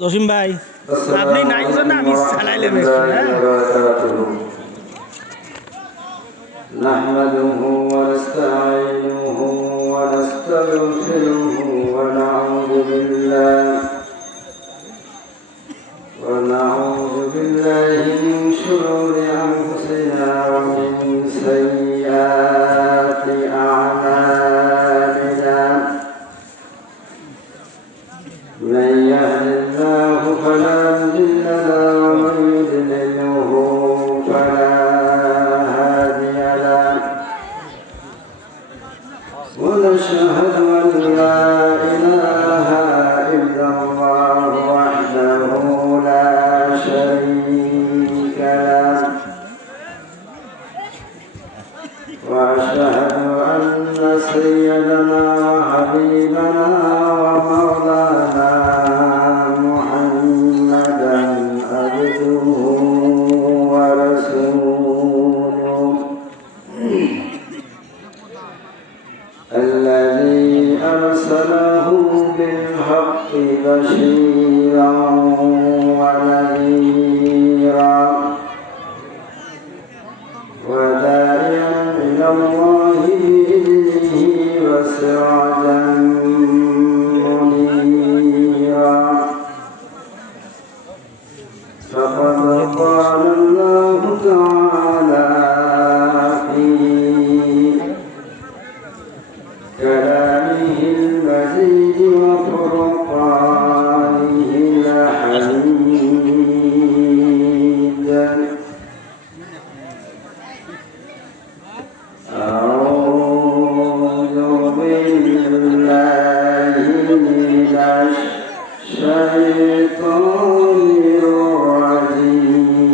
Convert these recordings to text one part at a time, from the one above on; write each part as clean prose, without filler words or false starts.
জসিম ভাই আপনি নাই জন্য আমি চালাইলাম একটু হ্যাঁ نحمده ونستعينه ونستغفره ونعوذ بالله من شرور أنفسنا ومن سيئات أعمالنا من يهد الله فلا مضل له ومن يضلله فلا هادي له ونشهد أن لا إله إلا الله وحده لا شريك له وأشهد أن سيدنا وحبيبنا ومولانا محمدا عبده ورسوله الذي أرسله بالحق بشيرا ونذيرا وداعيا إلى الله بإذنه وسراجا منيرا فقد قال الله تعالى في كلامه المجيد وفرقانه الحميد أعوذ بالله من الشيطان الرجيم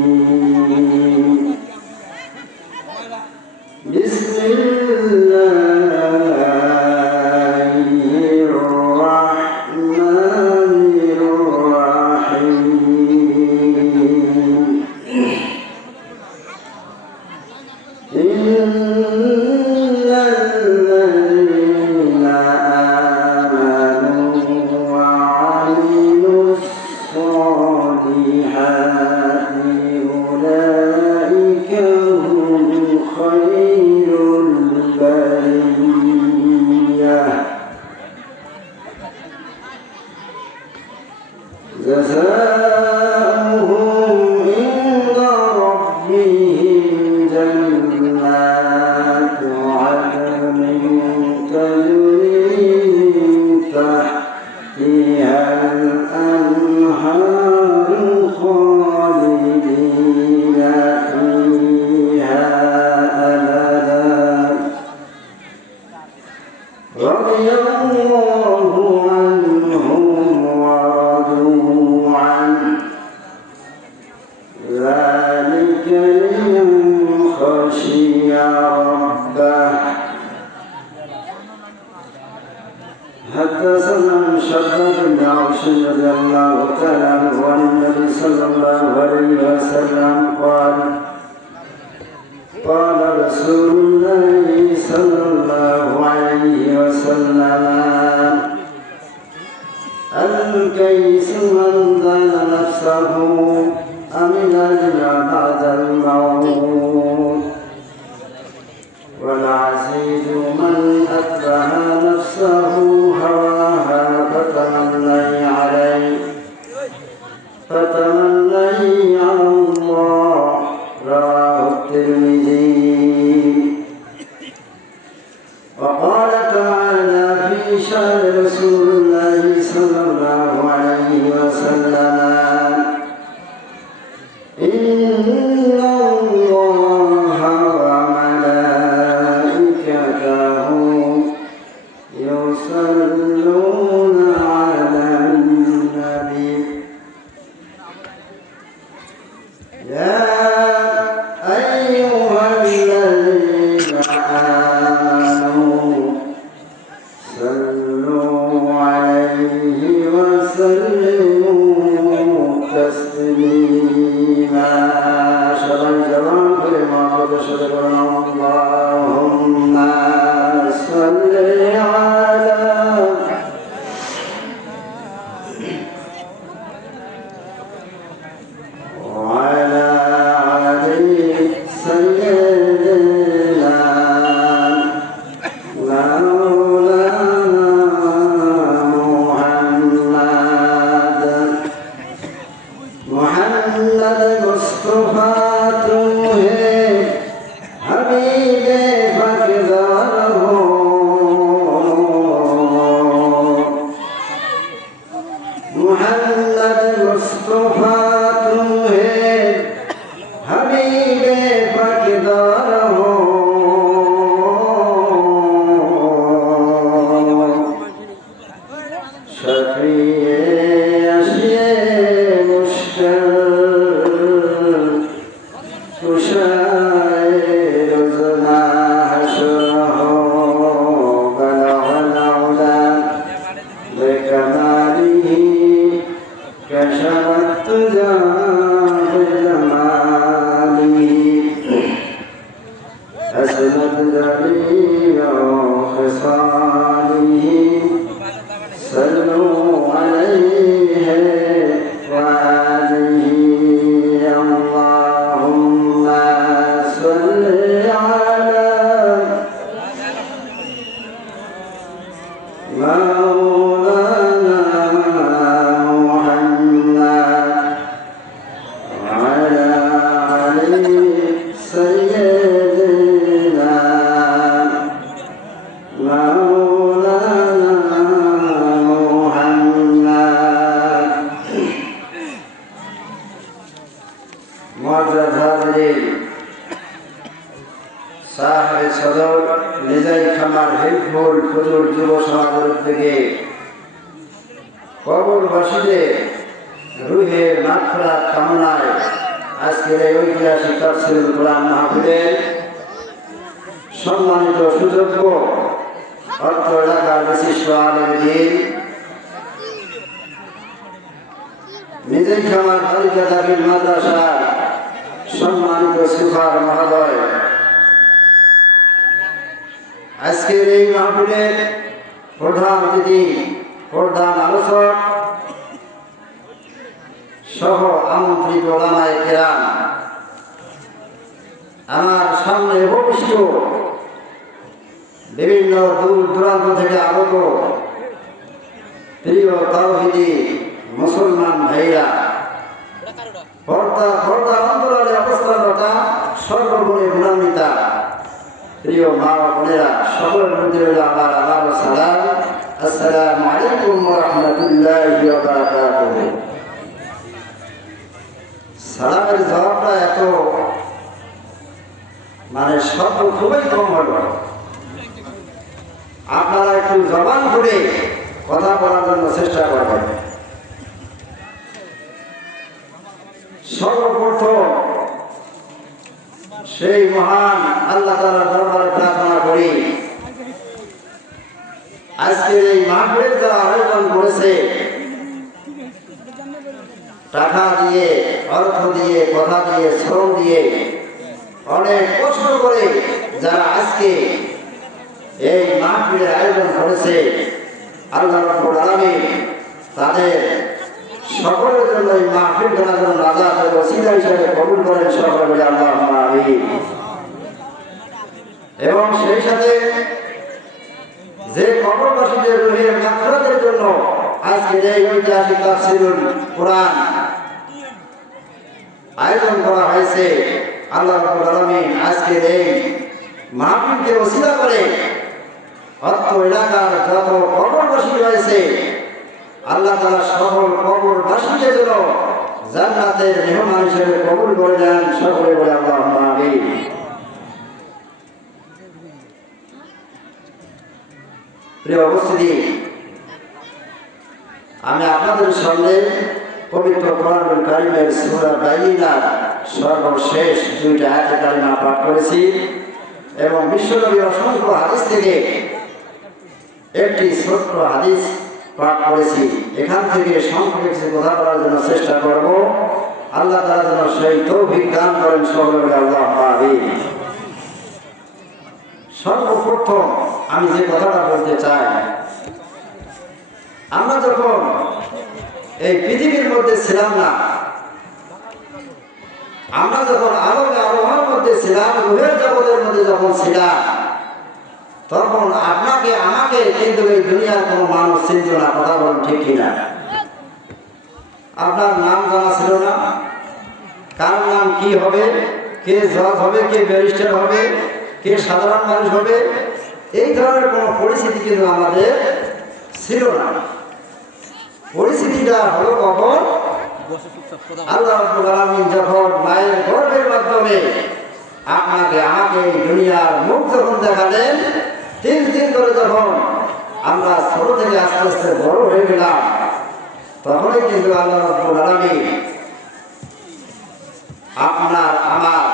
بسم الله الرحمن الرحيم إن الذين آمنوا وعملوا الصالحات أولئك هم خير البرية جزاؤهم عند ربهم جنات عدن تجري من تحتها الأنهار خالدين فيها أبدا رضي الله عنهم ورضوا عنه ذلك لمن خشي ربه حدثنا شداد بن عوف رضي الله تعالى عنه عن النبي صلى الله عليه وسلم قال رسول الله صلى الله عليه وسلم الكيس من دان نفسه أمن أجل بعد الموت والعزيز من أتبع نفسه هواها فتمني على الله رواه الترمذي وقال تعالى في شأن رسول الله صلى الله عليه وسلم إن الله وملائكته يصلون على النبي يا أيها الذين آمنوا صلوا عليه وسلموا تسليما شرع الجواب لما قد شكرنا اللهم صل على मोहम्मद मुस्तफा तुम्हें हबीबे बकदार हो शफीए अशिए मुश्किल कुशाए रुज़ना हश्र हो बलगल उला बिकमालिही कशफत तुजा बिजमालिही हसनत जमीअ खिसालिही सल्लू अलैहि व आलिही अल्लाहुम्मा सल्लि अला मौलाना मुहम्मद व अला आलि सय्यिदिना मौलाना मुहम्मद। मुअज़्ज़ज़ हाज़िरीन, साहिब सदर निजाई खाমার হিলফুল ফুজুর যুব সমাজের উদ্যোগে কবরবাসীদের রুহের মাগফিরাত কামনায় আজকের এই ঐতিহাসিক তাফসীরুল কোরআন মাহফিলের সম্মানিত সুযোগ্য অত্র এলাকার বিশিষ্ট আলেম দ্বীন নিজাই খামার বালিকা দাখিল মাদ্রাসার সম্মানিত সুফার মহোদয়, আজকের এই মাহফিলের প্রধান অতিথি, প্রধান আলোচক সহ আমন্ত্রিত ওলামায়ে কেরাম, আমার সামনে উপবিষ্ট বিভিন্ন দূর দূরান্ত থেকে আগত প্রিয় তাওহীদি মুসলমান ভাইরা, পর্দা অন্তরালে অবস্থানরতা সর্বগুণে গুণান্বিতা প্রিয় মা ও বোনেরা, সকলের মধ্যে রইল আমার সালাম। আসসালামু আলাইকুম ওয়া রাহমাতুল্লাহি ওয়া বারাকাতুহু। সালামের জবাবটা এত শব্দ খুবই কম হলো। আপনারা একটু জবান করে কথা বলার জন্য চেষ্টা করবেন। সর্বপ্রথম সেই মহান আল্লাহ তাআলার দরবারে প্রার্থনা করি, আজকের এই মাহফিল যারা আয়োজন করেছে, টাকা দিয়ে, অর্থ দিয়ে, কথা দিয়ে, শ্রম দিয়ে, অনেক কষ্ট করে যারা আজকে এই মাহফিলের আয়োজন করেছে, আল্লাহ রাব্বুল আলামিন তাদের সকলের জন্য এই মাহফিল করার জন্য নাজাতের ওসিলা হিসেবে কবুল করেন। সকলে বলে আল্লাহুম্মা আমিন। এবং সেই সাথে যে কবরবাসীদের রুহের মাগফিরাতের জন্য আজকে এই ঐতিহাসিক তাফসীরুল কোরআন আয়োজন করা হয়েছে, আল্লাহ রাব্বুল আলামিন আজকের এই মাহফিলকে ওসিলা করে অত্র এলাকার যত কবরবাসী রয়েছে, আল্লাহ তাআলা সকল কবরবাসীকে যেন জান্নাতের মেহমান হিসেবে কবুল করে নেন। সকলে বলে আল্লাহুম্মা আমিন। প্রিয় উপস্থিতি, আমি আপনাদের সামনে পবিত্র কোরআনুল কারীমের সূরা বাইয়িনার সর্বশেষ দুইটা আয়াত কারিমা পাঠ করেছি এবং বিশ্বনবীর অসংখ্য হাদিস থেকে একটি ছোট্ট হাদিস পাঠ করেছি। এখান থেকে সংক্ষেপে কিছু কথা বলার জন্য চেষ্টা করব। আল্লাহ তাআলা যেন সেই তৌফিক দান করেন। সকলে বলে আল্লাহুম্মা আমিন। সর্বপ্রথম আমি যে কথাটা বলতে চাই, আমরা যখন এই পৃথিবীর মধ্যে ছিলাম না, আমরা যখন আলোকে আবহাওয়ার মধ্যে ছিলাম, রূহের জগতের মধ্যে যখন ছিলাম, তখন আপনাকে আমাকে কিন্তু এই দুনিয়ার কোনো মানুষ চিনত না। কথা বলুন ঠিক কিনা? আপনার নাম জানা ছিল না, কার নাম কি হবে, কে জজ হবে, কে ব্যারিস্টার হবে, কে সাধারণ মানুষ হবে, এই ধরনের কোনো পরিস্থিতি কিন্তু আমাদের ছিল না। পরিস্থিতিটা হলো কখন? আল্লাহ রাব্বুল আলামিন যখন মায়ের গর্ভের মাধ্যমে আপনাকে আমাকে এই দুনিয়ার মুখ যখন দেখালেন, তিন দিন করে যখন আমরা ছোট থেকে আস্তে আস্তে বড় হয়ে গেলাম, তখনই কিন্তু আল্লাহ রাব্বুল আলামিন আপনার আমার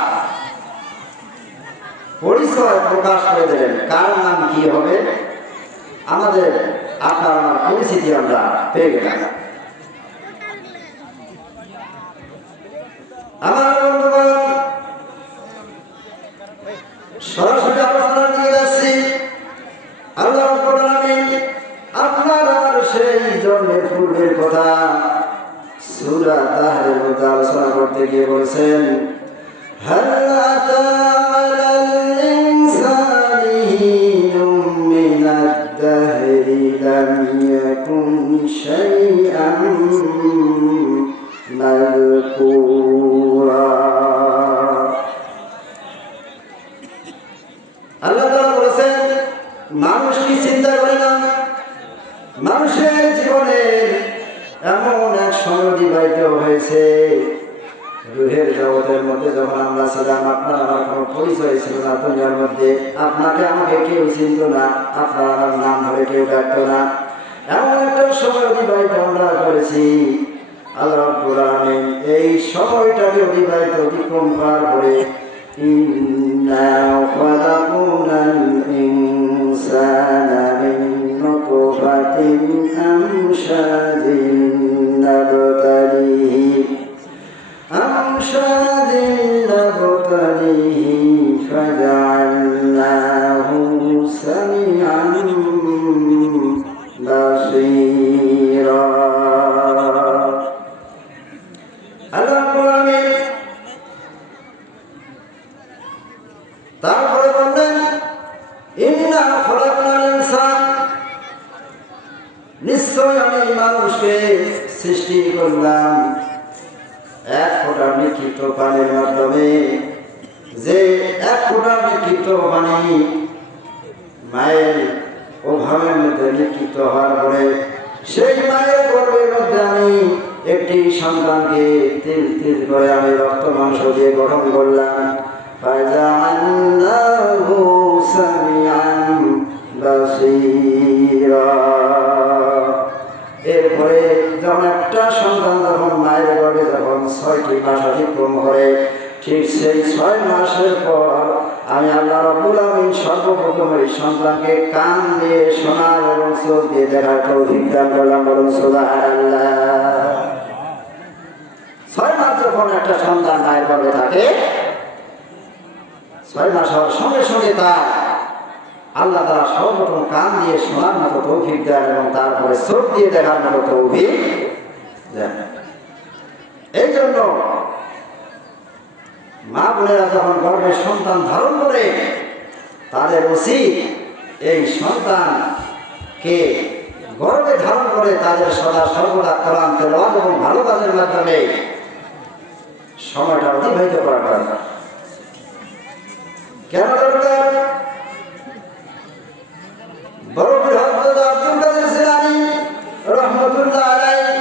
পরিচয় প্রকাশ করে দিলেন। কার নাম কি হবে, আমাদের আপনার আমার পরিস্থিতি আমরা পেয়ে গেলাম। আমার বন্ধুগণ, সরাসরি আলোচনা নিয়ে যাচ্ছি। আল্লাহ রাব্বুল আলামিন আপনার আমার সেই জন্মের পূর্বের কথা সূরা তাহরিমের মধ্যে আলোচনা করতে গিয়ে বলেছেন, হাল আতা আলাল ইনসানি হিনুম মিনাদ দাহরি লাম ইয়াকুন শাইআন মাযকুরা। আল্লাহ তাআলা বলেছেন, মানুষ কি চিন্তা করে না, মানুষের জীবনের এমন এক সময় অতিবাহিত হয়েছে, রুহের জগতের মধ্যে যখন আমরা ছিলাম, আপনার আমার কোনো পরিচয় ছিল না দুনিয়ার মধ্যে, আপনাকে আমাকে কেউ চিনত না, আপনার আমার নাম ধরে কেউ ডাকত না, এমন একটা সময় অতিবাহিত আমরা করেছি। আল্লাহ রাব্বুল আলামিন এই সময়টাকে অতিবাহিত অতিক্রম করার পরে ইন্না খালাকনাল ইনসানা মিন নুতফাতিন আমশাজিন নাবতালিহি ফাজআলনাহু সামিআন বাসীরা। তারপরে বললেন, ইন্না খালাকনাল ইনসান, নিশ্চয় আমি মানুষকে সৃষ্টি করলাম এক ফোঁটা নিক্ষিপ্ত পানির মাধ্যমে। যে এক ফোঁটা নিক্ষিপ্ত পানি মায়ের ওভাবের মধ্যে নিক্ষিপ্ত হওয়ার পরে সেই মায়ের গর্ভের মধ্যে আমি একটি সন্তানকে তিল তিল করে আমি রক্ত মাংস দিয়ে গঠন করলাম। ফাজআলনাহু সামিআন বাসীরা। এরপরে যখন একটা সন্তান যখন মায়ের গর্ভে যখন 6টি মাস অতিক্রম করে, ঠিক সেই 6 মাসের পর আমি আল্লাহ রাব্বুল আলামিন সর্বপ্রথম এই সন্তানকে কান দিয়ে শোনার এবং চোখ দিয়ে দেখার তৌফিক দান করলাম। বলুন সুবহানাল্লাহ। 6 মাস যখন একটা সন্তান মায়ের গর্ভে থাকে, 6 মাস হওয়ার সঙ্গে সঙ্গে তার আল্লাহ তাআলা সর্বপ্রথম কান দিয়ে শোনার মতো তৌফিক দেন এবং তারপরে চোখ দিয়ে দেখার মতো তৌফিক দেন। এই জন্য মা বোনেরা যখন গর্ভে সন্তান ধারণ করে, তাদের উচিত এই সন্তানকে গর্ভে ধারণ করে তাদের সদা সর্বদা কোরআন তেলাওয়াত এবং ভালো কাজের মাধ্যমে সময়টা অতিবাহিত করার দরকার। কেন দরকার? বড় পীর হযরত আব্দুল কাদের জিলানী রাহমাতুল্লাহ আলাইহি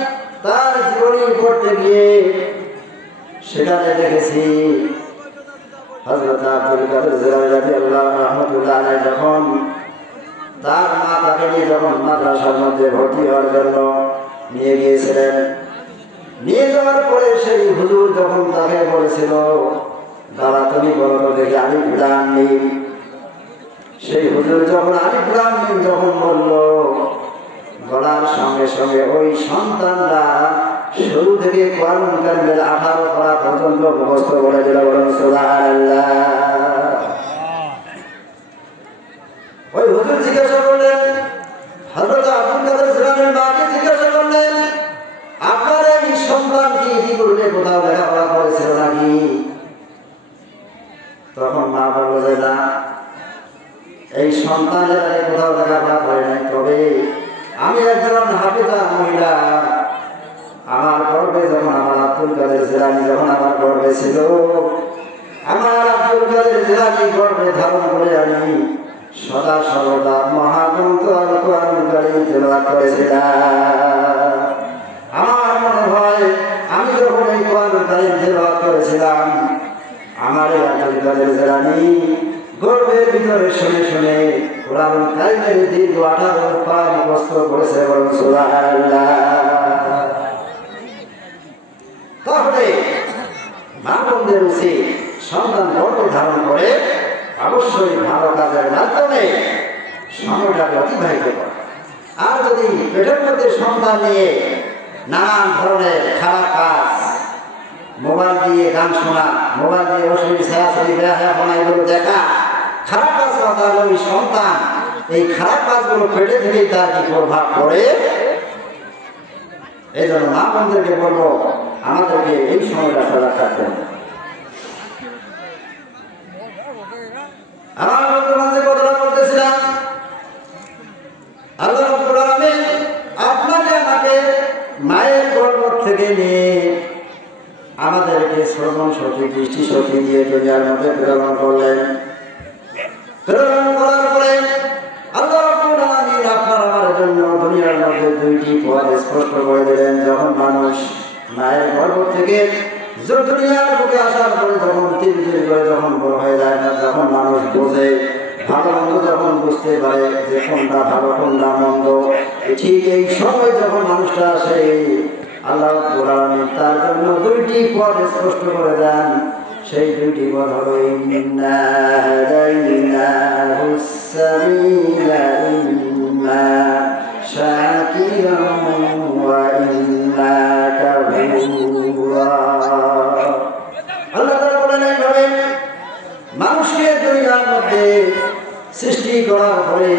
তার জীবনী পড়তে গিয়ে সেখানে দেখেছি হযরত আব্দুল কাদের জিলানী রাদিয়াল্লাহু রাহমাতুল্লাহ আলাইহি যখন তার মা তাকে নিয়ে যখন মাদ্রাসার মধ্যে ভর্তি হওয়ার জন্য নিয়ে গিয়েছিলেন, নিয়ে যাওয়ার পরে সেই হুজুর যখন তাকে বলেছিল, দাদা তুমি বলো তো দেখি আলিফ লাম মিম। সেই হুজুর যখন আলিফ লাম মিম যখন বলল, বলার সঙ্গে সঙ্গে ওই সন্তানরা শুরু থেকে কোরআন কারিমের 18 পারা পর্যন্ত মুখস্থ করে দিল। বলুন সুবহানাল্লাহ। ওই হুজুর জিজ্ঞাসা করলেন, হযরত আব্দুল কাদের জিলানীর মাকে জিজ্ঞাসা করলেন, আপনার এই সন্তান কি ইতিপূর্বে কোথাও লেখাপড়া করেছিল নাকি? তখন মা বলল যে না, এই সন্তানের কোথাও লেখাপড়া করে নাই, তবে আমি একজন হাফেজা মহিলা, আমার গর্ভে যখন আমার আব্দুল কাদের জিলানী যখন আমার গর্ভে ছিল, আমার আব্দুল কাদের জিলানী গর্ভে ধারণ করে আমি সদা সর্বদা মহাগ্রন্থ আল কোরআন কারীম তেলাওয়াত করেছিলাম। কাদের জেলানি গর্বের ভিতরে শুনে শুনে কোরআন কারিমের দীর্ঘ 18 পারা মুখস্থ করেছে, বলুন সুবহানাল্লাহ। তাহলে মা বোনদের উচিত সন্তান গর্ভে ধারণ করে অবশ্যই ভালো কাজের মাধ্যমে সময়টাকে অতিবাহিত করে। আর যদি পেটের মধ্যে সন্তান নিয়ে নানান ধরনের খারাপ কাজ, মোবাইল দিয়ে গান শোনা, মোবাইল দিয়ে অশ্লীল ছায়াছবি বেহায়াপনা এগুলো দেখা, খারাপ কাজ করা, ওই সন্তান এই খারাপ কাজগুলো পেটে থেকেই তার কি প্রভাব পড়ে। এই জন্য মা বোনদেরকে বলবো আমাদেরকে এই সময়টা সজাগ থাকতে হবে। আমার বন্ধুবান্ধব কথাটা বলতেছিলাম, আল্লাহ রাব্বুল আলামিন আপনাকে আমাকে মায়ের গর্ভ থেকে নিয়ে আমাদেরকে শ্রবণ শক্তি, দৃষ্টি শক্তি দিয়ে দুনিয়ার মধ্যে প্রেরণ করলেন। প্রেরণ করার পরে আল্লাহ রাব্বুল আলামিন আপনার আমার জন্য দুনিয়ার মধ্যে দুইটি পথ স্পষ্ট করে দিলেন। যখন মানুষ মায়ের গর্ভ থেকে দুনিয়ার বুকে আসার পরে যখন তিল তিল করে যখন বড় হয়ে যায় না, যখন মানুষ বোঝে ভালো মন্দ, যখন বুঝতে পারে যে কোনটা ভালো কোনটা মন্দ, ঠিক এই সময় যখন মানুষটা আসে আল্লাহ রাব্বুল আলামিন তার জন্য দুইটি পথ স্পষ্ট করে দেন। সেই দুইটি পথ হলো ইন্না হাদাইনাহুস সাবিলা ইম্মা শাকিরান ওয়া ইম্মা কাফুরা। আল্লাহ তাআলা বলেন এইভাবে মানুষকে দুনিয়ার মধ্যে সৃষ্টি করার পরে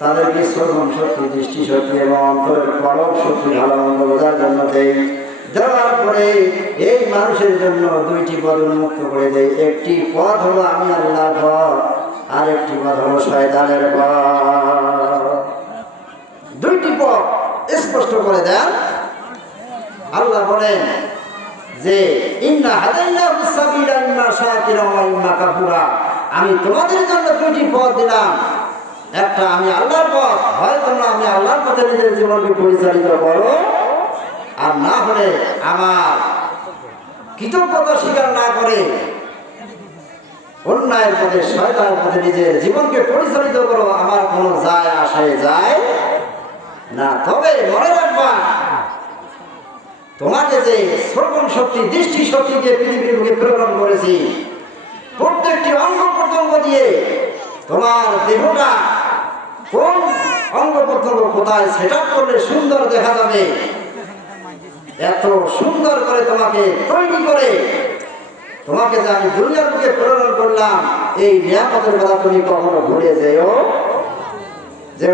তাদেরকে শ্রবণ শক্তি, দৃষ্টি শক্তি এবং অন্তরের পরম শক্তি ভালো মন্দ বোঝার জন্য দেয়। দেওয়ার পরে এই মানুষের জন্য দুইটি পথ উন্মুক্ত করে দেয়। একটি পথ হলো আমি আল্লাহর পথ, আর একটি পথ হলো শয়তানের পথ। দুইটি পথ স্পষ্ট করে দেন। আল্লাহ বলেন যে ইন্না হাদাইনাহুস সাবিলা ইম্মা শাকিরান ওয়া ইম্মা কাফুরা, আমি তোমাদের জন্য দুইটি পথ দিলাম। একটা আমি আল্লাহর পথ, হয় তোমরা আমি আল্লাহর পথে নিজের জীবনকে পরিচালিত করো, আর না হলে আমার কৃতজ্ঞতা স্বীকার না করে অন্যায়ের পথে, শয়তানের পথে নিজের জীবনকে পরিচালিত করো। আমার কোনো যায় আসে যায় না। তবে মনে রাখবা, তোমাকে যে শ্রবণ শক্তি, দৃষ্টি শক্তিকে পৃথিবীর বুকে প্রেরণ করেছি, প্রত্যেকটি অঙ্গ প্রত্যঙ্গ দিয়ে তোমার দেহটা কোন অঙ্গ প্রত্যঙ্গ কোথায় সেট আপ করলে সুন্দর দেখা যাবে, এত সুন্দর করে তোমাকে তৈরি করে তোমাকে যে আমি দুনিয়ার বুকে প্রেরণ করলাম, এই নিয়ামতের কথা তুমি কখনো ভুলে যেও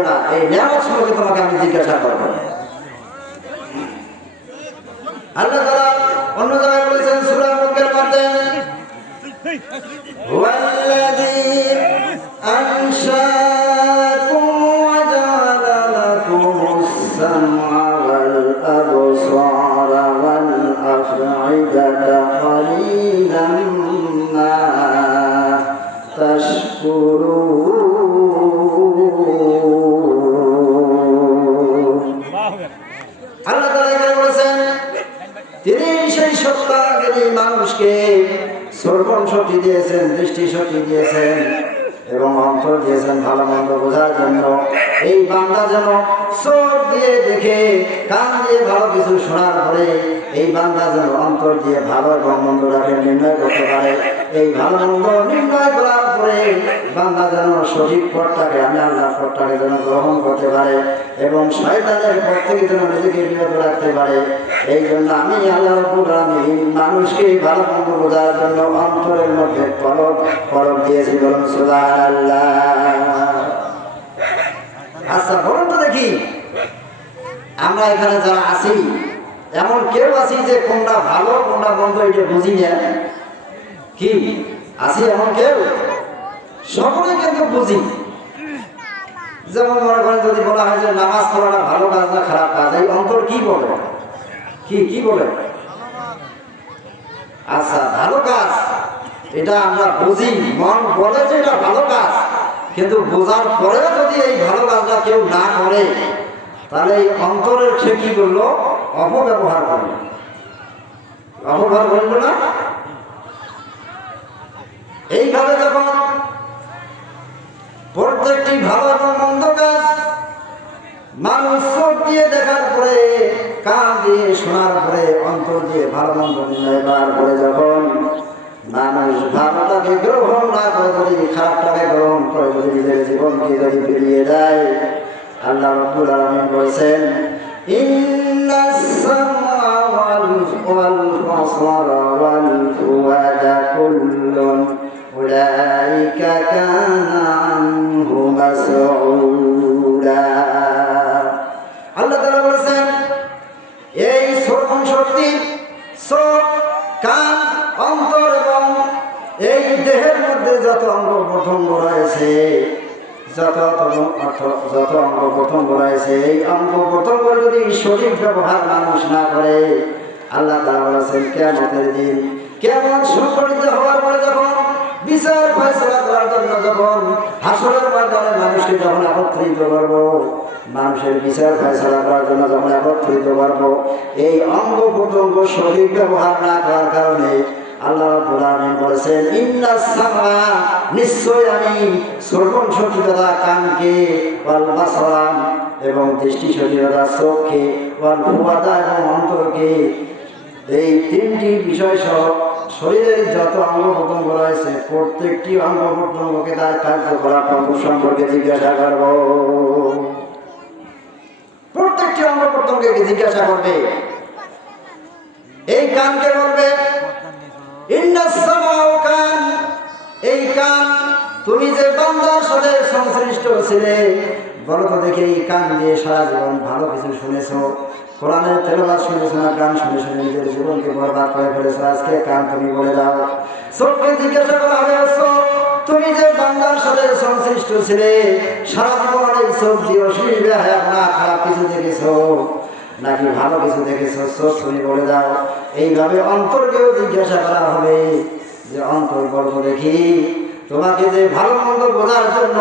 না। এই নিয়ামত সম্পর্কে তোমাকে আমি জিজ্ঞাসা করবো। আল্লাহ তাআলা অন্য জায়গায় বলেছেন সূরা মুলকের মধ্যে, হুয়াল্লাযী আনশাকুম ওয়া জাআলা লাকুমুস সামআ ওয়াল আবসারা ওয়াল আফঈদাতা কালীলাম মা তাশকুরুন। আল্লাহ তাআলা বলেছেন তিনি সেই সত্তা, যিনি মানুষকে শ্রবণ শক্তি দিয়েছেন, দৃষ্টি শক্তি দিয়েছেন এবং অন্তর দিয়েছেন ভালো মন্দ বোঝার জন্য। এই বান্দা যেন চোখ দিয়ে দেখে, কান দিয়ে ভালো কিছু শোনার পরে এই বান্দা যেন অন্তর দিয়ে ভালো এবং মন্দটাকে নির্ণয় করতে পারে। এই ভালো মন্দ নির্ণয় করার পরে বান্দা যেন সঠিক পথটাকে, আমি আল্লাহর পথটাকে যেন গ্রহণ করতে পারে এবং শয়তানের পথ থেকে যেন নিজেকে বিরত রাখতে পারে। এই জন্য আমি আল্লাহ রাব্বুল আলামিন মানুষকে ভালো মন্দ বোঝার জন্য অন্তরের মধ্যে পলক দিয়েছি, বলুন সুবহানাল্লাহ। আচ্ছা বলুন তো দেখি, আমরা এখানে যারা আছি, এমন কেউ আছি যে কোনটা ভালো কোনটা মন্দ এটা বুঝি না? কি আছি এমন কেউ? সকলে কিন্তু বুঝি। যেমন মনে করেন যদি বলা হয় যে নামাজ পড়াটা ভালো কাজ না খারাপ কাজ, এই অন্তর কি বলে? কি বলে? আচ্ছা ভালো কাজ এটা আমরা বুঝি, মন বলে যে এটা ভালো কাজ, কিন্তু বোঝার পরেও যদি এই ভালো কাজটা কেউ না করে, তাহলে এই অন্তরের সে কি করলো? অপব্যবহার করলো। অপব্যবহার করলো না? এইভাবে যখন প্রত্যেকটি ভালো এবং মন্দ কাজ মানুষ চোখ দিয়ে দেখার পরে, কান দিয়ে শোনার পরে, অন্তর দিয়ে ভালো মন্দ নির্ণয় করার পরে যখন মানুষ ভালোটাকে গ্রহণ না করে, যদি খারাপটাকে গ্রহণ করে, যদি নিজের জীবনকে যদি ফিরিয়ে দেয়, আল্লাহ রাব্বুল আলামিন বলেছেন ইন্নাস সামআ ওয়াল বাসারা ওয়াল ফুআদা কুল্লুন উলাইকা কানা আনহু মাসউলা। আল্লাহ তাআলা বলেছেন এই শ্রবণ শক্তি, চোখ, কান, অন্তর এবং এই দেহের মধ্যে যত অঙ্গ প্রত্যঙ্গ রয়েছে, যত অঙ্গ প্রত্যঙ্গ রয়েছে, এই অঙ্গ প্রত্যঙ্গ যদি সঠিক ব্যবহার মানুষ না করে, আল্লাহ তাআলা বলেছেন কিয়ামতের দিন, কিয়ামত সংঘটিত হওয়ার পরে যখন বিচার ফয়সালা করার জন্য যখন হাসরের ময়দানে মানুষকে যখন একত্রিত করব, মানুষের বিচার ফয়সালা করার জন্য যখন একত্রিত করব, এই অঙ্গ প্রত্যঙ্গ সঠিক ব্যবহার না করার কারণে আল্লাহ রাব্বুল আলামিন বলেছেন ইন্নাস সামআ, নিশ্চয় আমি শ্রবণ শক্তি তথা কানকে, ওয়াল বাসারা এবং দৃষ্টি শক্তি তথা চোখকে, ওয়াল ফুআদা এবং অন্তরকে, এই তিনটি বিষয় সহ শরীরের যত অঙ্গ প্রত্যঙ্গ রয়েছে প্রত্যেকটি অঙ্গ প্রত্যঙ্গকে তার কার্যকলাপ সম্পর্কে জিজ্ঞাসা করব। প্রত্যেকটি অঙ্গ প্রত্যঙ্গকে জিজ্ঞাসা করবে। এই কানকে বলবে ইন্নাস সামআ কান, এই কান তুমি যে বান্দার সাথে সংশ্লিষ্ট ছিলে, বলো তো দেখি এই কান দিয়ে সারা জীবন ভালো কিছু শুনেছো, কোরআনের তেলাওয়াত শুনেছো না গান শুনে শুনে নিজের জীবনকে বরবাদ করে ফেলেছো? আজকে কান তুমি বলে দাও। চোখকে জিজ্ঞাসা করা হবে তুমি যে বান্দার সাথে সংশ্লিষ্ট ছিলে, সারা জীবন এই চোখ দিয়ে অশ্লীল বেহায়া না খারাপ কিছু দেখেছো নাকি ভালো কিছু দেখেছো? চোখ তুমি বলে দাও। এইভাবে অন্তরকেও জিজ্ঞাসা করা হবে যে অন্তর বলো দেখি তোমাকে যে ভালো মন্দ বোঝার জন্য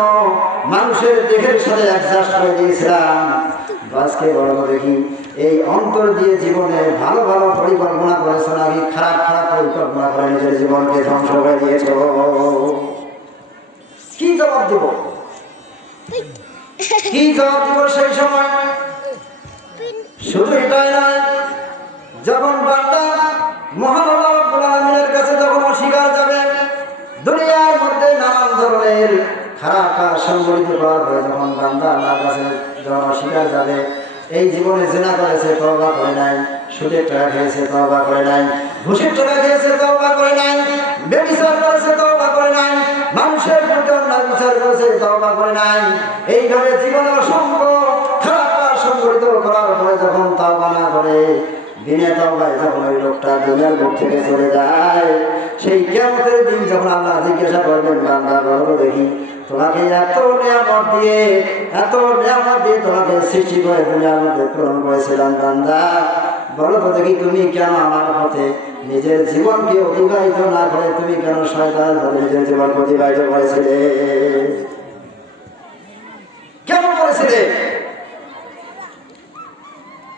মানুষের দেহের সাথে অ্যাডজাস্ট করে দিয়েছিলাম, আজকে বলো দেখি এই অন্তর দিয়ে জীবনে ভালো ভালো পরিকল্পনা করেছো নাকি খারাপ খারাপ পরিকল্পনা করে নিজের জীবনকে ধ্বংস করে দিয়েছ? কি জবাব দিব? কি জবাব দিব সেই সময়? শুধু এটাই নয়, যখন বান্দা মহান আল্লাহ রাব্বুল আলামিনের কাছে যখন অস্বীকার যাবে, দুনিয়ার মধ্যে নানান ধরনের খারাপ কাজ সংগঠিত করার পরে যখন বান্দা আল্লাহর কাছে যখন অস্বীকার যাবে, এই জীবনে জিনা করেছে তওবা করে নাই, সুদের টাকা খেয়েছে তওবা করে নাই, ঘুষের টাকা খেয়েছে তওবা করে নাই, ব্যভিচার করেছে তওবা করে নাই, মানুষের প্রতি অন্যায় বিচার করেছে তওবা করে নাই, এইভাবে জীবনে অসংখ্য খারাপ কাজ সংগঠিত করার পরে যখন তওবা না করে দিনে তওবায় যখন ওই লোকটা দুনিয়ার বুক থেকে চলে যায়, সেই কিয়ামতের দিন যখন আল্লাহ জিজ্ঞাসা করবেন বান্দা বলো দেখি তোমাকে এত নিয়ামত দিয়ে তোমাকে সৃষ্টি করে দুনিয়ার মধ্যে প্রেরণ করেছিলাম, বান্দা বলো তো দেখি তুমি কেন আমার পথে নিজের জীবনকে অতিবাহিত না করে তুমি কেন শয়তানের পথে নিজের জীবন অতিবাহিত করেছিলে? কেন করেছিলে?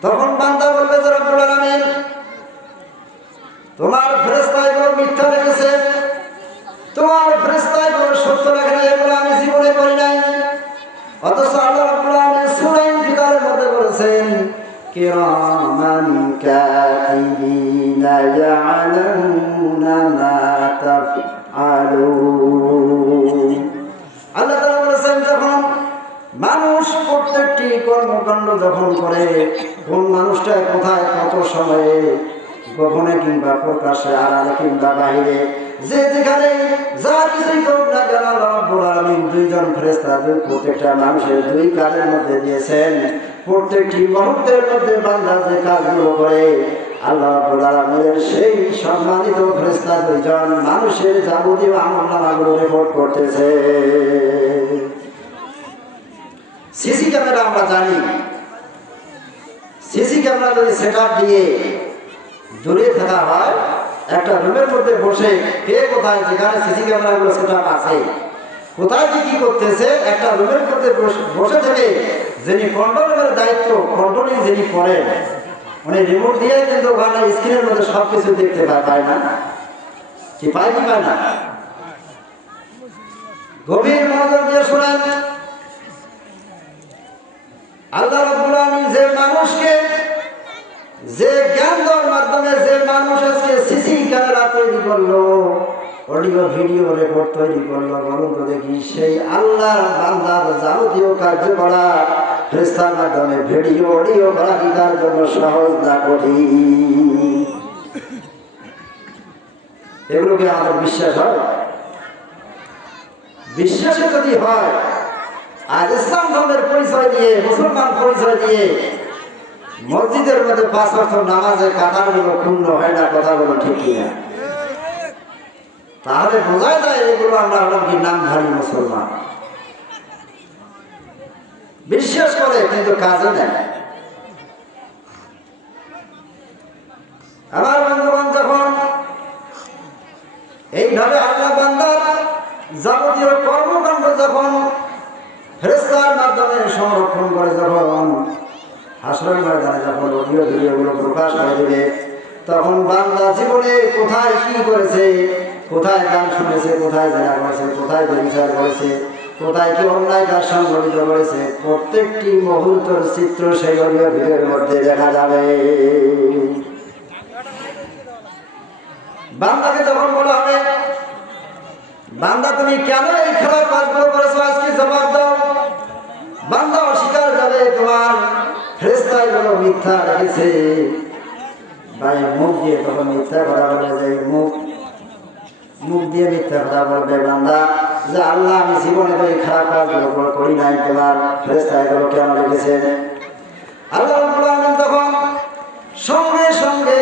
তখন বান্দা বলবে যে রব্বুল আলামিন তোমার ফেরেশতা এগুলো মিথ্যা লেগেছে, তোমার ফেরেশতা এগুলো সত্য লেখে নাই, এগুলো আমি জীবনে করি নাই। অথচ আল্লাহ রাব্বুল আলামিন সূরা ইনফিতারের মধ্যে বলেছেন কিরামান কাতিবিনা ইয়ালামুনা মা তাফআলুন। আল্লাহ তাআলা বলেছেন যখন মানুষ প্রত্যেকটি কর্মকাণ্ড যখন করে, কোন মানুষটা কোথায় কত সময়ে গোপনে কিংবা প্রকাশ্যে আড়ালে কিংবা বাহিরে যে যেখানে যা কিছুই করুক না কেন আল্লাহ রাব্বুল আলামিন দুইজন ফেরেশতা প্রত্যেকটা মানুষের দুই কাজের মধ্যে দিয়েছেন। প্রত্যেকটি মুহূর্তের মধ্যে বান্দা যে কাজগুলো করে আল্লাহ রাব্বুল আলামিনের সেই সম্মানিত ফেরেশতা দুইজন মানুষের যাবতীয় আমলনামাগুলো রেকর্ড করতেছে। সিসি ক্যামেরা আমরা জানি, সিসি ক্যামেরা যদি সেটআপ দিয়ে দূরে থাকা হয়, একটা রুমের মধ্যে বসে কে কোথায় যেখানে সিসি ক্যামেরাগুলো সেটআপ আছে কোথায় কি করতেছে, একটা রুমের মধ্যে বসে থেকে যিনি কন্ট্রোলের দায়িত্ব কন্ট্রোলিং যিনি করেন উনি রিমোট দিয়ে কিন্তু ওখানে স্ক্রিনের মধ্যে সব কিছু দেখতে পায় না? কি পায় কি পায় না? গভীর মনোযোগ দিয়ে শুনেন। আল্লাহ রাব্বুল আলামিন যে মানুষকে যে জ্ঞান দেওয়ার মাধ্যমে যে মানুষ আজকে সিসি ক্যামেরা তৈরি করলো, অডিও ভিডিও রেকর্ড তৈরি করলো, বলুন তো দেখি সেই আল্লাহর বান্দার যাবতীয় কার্যকলাপ ফেরেশতার মাধ্যমে ভিডিও অডিও করা কি তার জন্য সহজ না কঠিন? এগুলোকে আমাদের বিশ্বাস হয়? বিশ্বাসে যদি হয়, আর ইসলাম ধর্মের পরিচয় দিয়ে, মুসলমান পরিচয় দিয়ে মসজিদের মধ্যে 5 ওয়াক্ত নামাজে কাতারগুলো ক্ষুণ্ণ হয় না, কথা বলো ঠিক কিনা? তাহলে বোঝা যায় এগুলো আমরা হলাম কি নামধারী মুসলমান। বিশ্বাস করে কিন্তু কাজে নেয়। আমার বন্ধুগণ, যখন এইভাবে আল্লাহ বান্দার যাবতীয় কর্মকাণ্ড যখন ফেরেশতার মাধ্যমে সংরক্ষণ করে, যখন হাসরের ময়দানে যখন অডিও ভিডিওগুলো প্রকাশ করে দেবে, তখন বান্দা জীবনে কোথায় কি করেছে, কোথায় গান শুনেছে, কোথায় জেনা করেছে, কোথায় ব্যভিচার করেছে, কোথায় কি অন্যায় কাজ সংঘটিত করেছে, প্রত্যেকটি মুহূর্তের চিত্র সেই অডিও ভিডিওর মধ্যে দেখা যাবে। বান্দাকে যখন বলা হবে, বান্দা তুমি কেন এই খারাপ কাজগুলো করেছো, আজকে জবাব দাও, বান্দা অস্বীকার যাবে, তোমার ফেরেশতাই বলো মিথ্যা রেখেছে। ভাই মুখ দিয়ে তখন মিথ্যা কথা বলে যে মুখ দিয়ে মিথ্যা কথা বলবে বান্দা যে আল্লাহ আমি জীবনে তো এই খারাপ কাজগুলো করি নাই, তোমার ফেরেশতাই বলো কেন রেখেছে? আল্লাহ রাব্বুল আলামিন তখন সঙ্গে সঙ্গে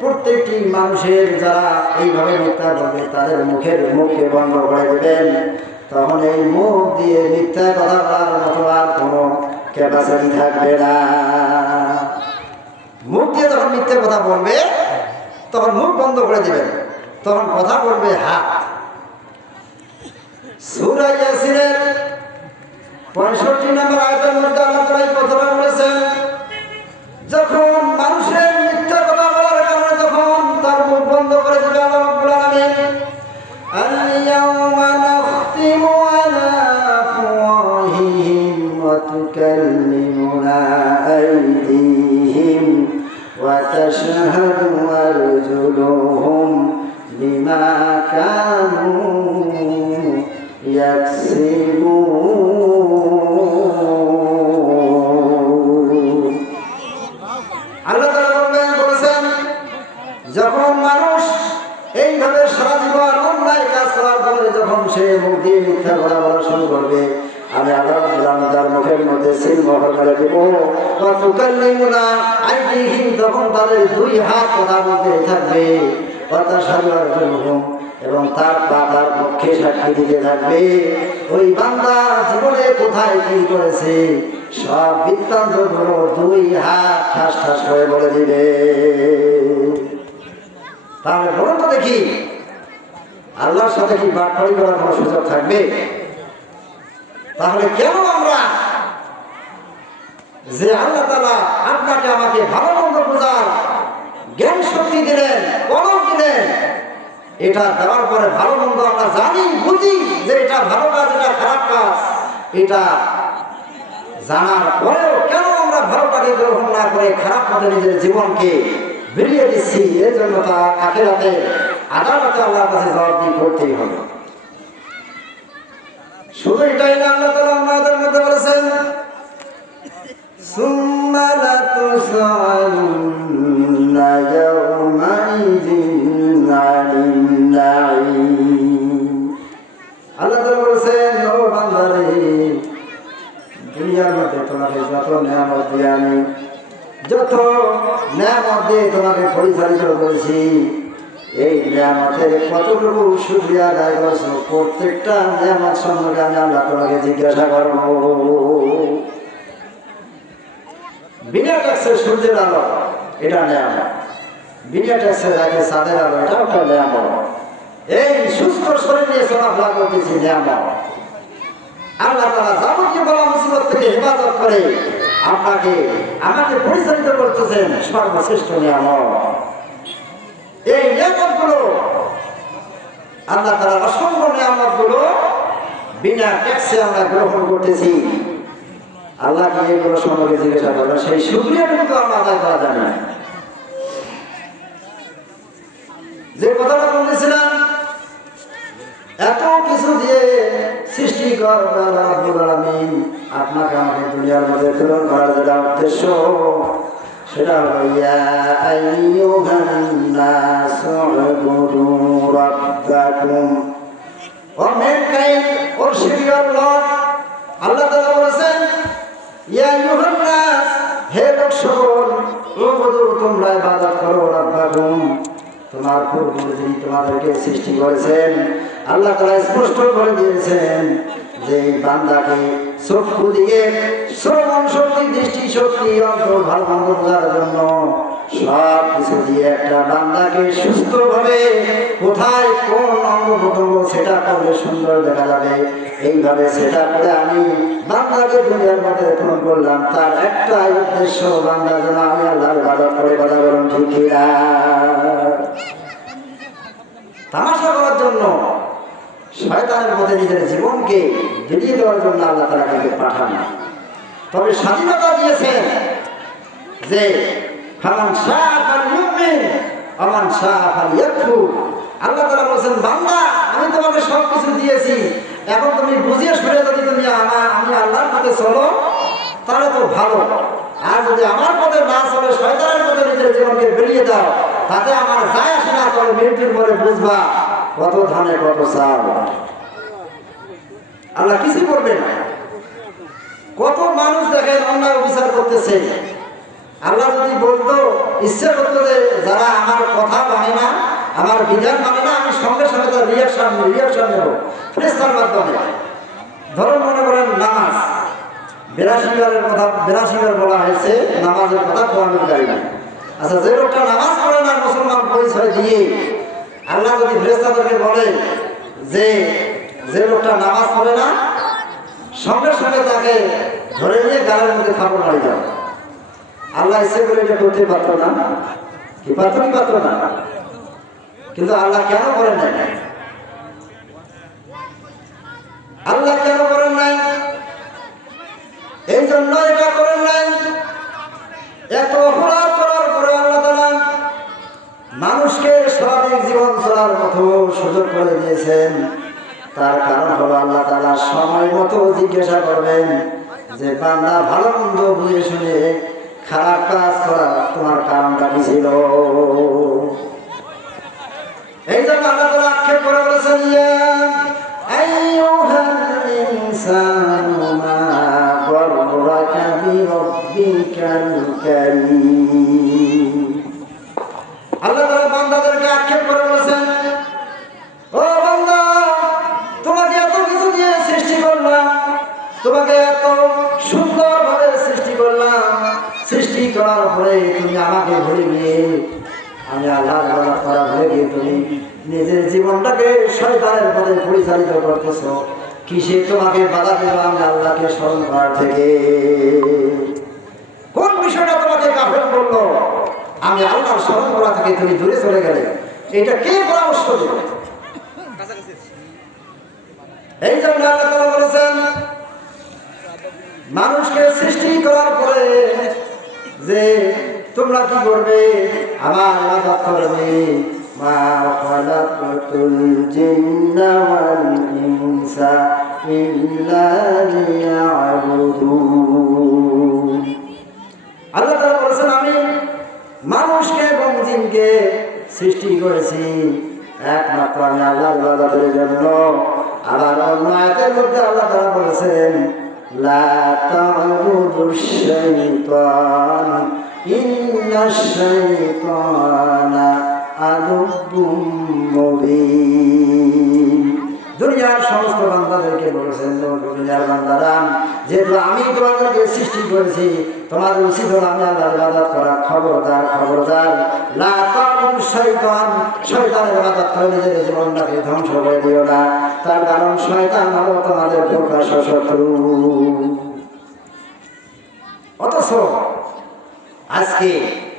প্রত্যেকটি মানুষের যারা এইভাবে মিথ্যা বলবে তাদের মুখকে বন্ধ করে দেবেন। তখন এই মুখ দিয়ে মিথ্যা কথা বলার মতো আর কোনো ক্যাপাসিটি থাকবে না। মুখ দিয়ে যখন মিথ্যা কথা বলবে তখন মুখ বন্ধ করে দিবেন, তখন কথা বলবে হাত। সূরা ইয়াসিনের 65 নম্বর আয়াতের মধ্যে আল্লাহ তাআলা এই কথাটা বলেছেন, যখন মানুষের মিথ্যা কথা বলার কারণে যখন তার মুখ বন্ধ করে দিবে আল্লাহ রাব্বুল আলামিন, আল-ইয়াওমা নাখতিমু আলা আফওয়াহিহিম ওয়া তুকাল্লিমুনা আইদিহিম ওয়া তাশহাদু আরজুলুহুম বিমা কানু ইয়াকসিবুন। আল্লাহ তাআলা বলেছেন, যখন মানুষ এইভাবে সারা জীবন অন্যায় কাজ করার পরে যখন সে মুখ দিয়ে মিথ্যা কথা বলা শুরু করবে, আমি আল্লাহ রাব্বুল আলামিন তার মুখের মধ্যে সিল মোহর করে দেব। ওয়া তুকাল্লিমুনা আইদিহিম, তখন তাদের 2 হাত কথা বলতে থাকবে। ওয়া তাশহাদু আরজুলুহুম, এবং তার পা তার পক্ষে সাক্ষী দিতে থাকবে। ওই বান্দা জীবনে কোথায় কি করেছে সব বৃত্তান্তগুলো 2 হাত ঠাস ঠাস করে বলে দিবে। তাহলে বলুন তো দেখি, আল্লাহর সাথে কি বাটপাড়ি করার কোনো সুযোগ থাকবে? তাহলে কেন আমরা যে আল্লাহ তাআলা আপনাকে আমাকে ভালো মন্দ বোঝার জ্ঞান শক্তি দিলেন, কলম দিলেন, এটা দেওয়ার পরে ভালো মন্দ আমরা জানি বুঝি যে এটা ভালো কাজ এটা খারাপ কাজ, এটা জানার পরেও কেন আমরা ভালোটাকে গ্রহণ না করে খারাপ পথে নিজের জীবনকে বেরিয়ে দিচ্ছি? এর জন্য তা আখিরাতে আদালতে আল্লাহর কাছে জবাবদিহি করতেই হবে। শুধু এটাই না, আল্লাহ তাআলা আমাদের মধ্যে বলেছেন, সুম্মা লাতুসআলুন্না ইয়াওমাইযিন আনিন নাঈম। আল্লাহ তাআলা বলেছেন, ও বান্দারে, দুনিয়ার মধ্যে তোমাকে যত নিয়ামত দিয়ে আমি যত নিয়ামত দিয়ে তোমাকে পরিচালিত করেছি, এই নিয়ামতের কতটুকু শুকরিয়া আদায় করছো, প্রত্যেকটা নিয়ামত সম্পর্কে আমি আল্লাহ তোমাকে জিজ্ঞাসা করব। বিনা ট্যাক্সে সূর্যের আলো, এটা নিয়ামত। বিনা ট্যাক্সে রাখে চাঁদের আলো, এটাও একটা নিয়ামত। এই সুস্থ শরীর নিয়ে চলাফেরা করতেছি, নিয়ামত। আল্লাহ তাআলা যাবতীয় বলা মুসিবত থেকে হেফাজত করে আপনাকে আমাকে পরিচালিত করতেছেন, সর্বশ্রেষ্ঠ নিয়ামত। এই নিয়ামতগুলো আল্লাহ তাআলার অসংখ্য নিয়ামতগুলো বিনা ট্যাক্সে আমরা গ্রহণ করতেছি, আল্লাহকে এগুলো সম্পর্কে জিজ্ঞাসা করবে, সেই শুকরিয়াটুকু তো আমরা আদায় করা যায় না। যে কথাটা বলেছিলাম, এত কিছু দিয়ে সৃষ্টি করার রব্বুল আলামিন আপনাকে আমাকে দুনিয়ার মধ্যে প্রেরণ করার যেটা উদ্দেশ্য, সেটা হলো ইয়া আইয়ুহান নাসু উবুদু রাব্বাকুম ও ম্যানকাইন্ড ওরশিপ ইওর লর্ড। আল্লাহ তাআলা বলেছেন ইয়া আইয়ুহান নাস, হে লোক সকল, উবুদু তোমরা ইবাদত করো রাব্বাকুম, তোমার পূর্বে যিনি তোমাদেরকে সৃষ্টি করেছেন। আল্লাহ তাআলা স্পষ্ট করে দিয়েছেন যে বান্দাকে চক্ষু দিয়ে, শ্রবণ শক্তি, দৃষ্টি শক্তি, অন্তর ভালো মন্দ বোঝার জন্য সব কিছু দিয়ে একটা বান্দাকে সুস্থভাবে কোথায় কোন অঙ্গ প্রত্যঙ্গ সেটা করলে সুন্দর দেখা যাবে, এইভাবে সেটা করে আমি বান্দাকে দুনিয়ার মধ্যে প্রেরণ করলাম। তার একটাই উদ্দেশ্য, বান্দা যেন আমি আল্লাহর ইবাদত করে, কথা বলুন ঠিক কিনা? তামাশা করার জন্য, শয়তানের মধ্যে নিজের জীবনকে বিলিয়ে দেওয়ার জন্য আল্লাহ তাআলা তাকে পাঠান না। তবে স্বাধীনতা দিয়েছেন যে ফামান শাআ ফালইউমিন ওয়া মান শাআ ফালইয়াকফুর। আল্লাহ তাআলা বলেছেন বান্দা আমি তোমাকে সব কিছু দিয়েছি, এখন তুমি বুঝিয়ে শুনে যদি তুমি আমি আল্লাহর পথে চলো তাহলে তো ভালো, আর যদি আমার পথে না চলে শয়তানের পথে নিজের জীবনকে বেরিয়ে দাও, তাতে আমার যায় আসে না। তবে মৃত্যুর পরে বুঝবা কত ধানে কত চাল। আল্লাহ কিছু করবে না। কত মানুষ দেখেন অন্যায় বিচার করতেছে, আল্লাহ যদি বলতো, ইচ্ছে করতো যে যারা আমার কথা মানে না, আমার বিধান মানে না, আমি সঙ্গে সঙ্গে তার রিয়াকশন নেব ফেরেশতার মাধ্যমে। ধরুন মনে করেন নামাজ 82 বারের কথা, 82 বার বলা হয়েছে নামাজের কথা কোরআনের কারিমে। আচ্ছা, যে লোকটা নামাজ পড়ে না মুসলমান পরিচয় দিয়ে, আল্লাহ যদি ফেরেশতাদেরকে বলে যে লোকটা নামাজ পড়ে না, সঙ্গে সঙ্গে তাকে ধরে নিয়ে গালের মধ্যে থাপড় মারি যাও, আল্লাহ ইচ্ছে করে এটা করতে পারতো না? কি পারতো না? কিন্তু আল্লাহ কেন করেন নাই? আল্লাহ কেন করেন নাই? এই জন্য এটা করেন নাই, এত অপরাধ করার পরে আল্লাহ তাআলা মানুষকে স্বাভাবিক জীবন চলার মতো সুযোগ করে দিয়েছেন। তার কারণ হলো আল্লাহ তাআলা সময় মতো জিজ্ঞাসা করবেন যে বান্দা ভালো মন্দ বুঝে শুনে খারাপ কাজ করা তোমার কারণটা কি ছিল। এই জন্য আল্লাহ তাআলা আক্ষেপ করে বলেছেন ইয়া আইয়ুহাল ইনসানু মা গররাকা বিরাব্বিকাল কারীম। আল্লাহ তাআলা বান্দাদেরকে আক্ষেপ করে বলেছেন, ও বান্দা, তোমাকে এত কিছু দিয়ে সৃষ্টি করলাম, তোমাকে এত সুন্দরভাবে সৃষ্টি করলাম, সৃষ্টি করার পরে তুমি আমাকে ভুলে গিয়ে, আমি আল্লাহর ইবাদত করা ভুলে গিয়ে তুমি নিজের জীবনটাকে শয়তানের পথে পরিচালিত করতেছো। কিসে তোমাকে বাধা দিল আমি আল্লাহকে স্মরণ করার থেকে? কোন বিষয়টা তোমাকে কাফের করলো? আমি আল্লাহর স্মরণ করা থেকে তুমি দূরে চলে গেলে, এটা কে পরামর্শ দেবে? এই জন্য আল্লাহ তাআলা বলেছেন মানুষকে সৃষ্টি করার পরে যে তোমরা কি করবে, আমার ইবাদত করবে। মা খালাকাতুল জিন্না ওয়াল ইনসা ইল্লা লিয়াবুদুন। আল্লাহ তাআলা বলেছেন আমি মানুষকে এবং জিনকে সৃষ্টি করেছি একমাত্র আমি আল্লাহর ইবাদতের জন্য। আবার অন্য আয়াতের মধ্যে আল্লাহ তাআলা বলেছেন লা তা'বুদুশ শাইতান ইন্নাশ শাইতানা আদুব্বুম মুবিন। দুনিয়ার সমস্ত বান্দাদেরকে বলেছেন, দুনিয়ার বান্দারা, যেহেতু আমি তোমাদেরকে সৃষ্টি করেছি, তোমাদের উচিত হলো আমি আল্লাহর ইবাদত করা। খবরদার খবরদার, লা তা'বুদুশ শাইতান, শয়তানের ইবাদত করে নিজের জীবনটাকে ধ্বংস করে দিও না। তার কারণ শয়তান হলো তোমাদের প্রকাশ্য শত্রু। অথচ আজকে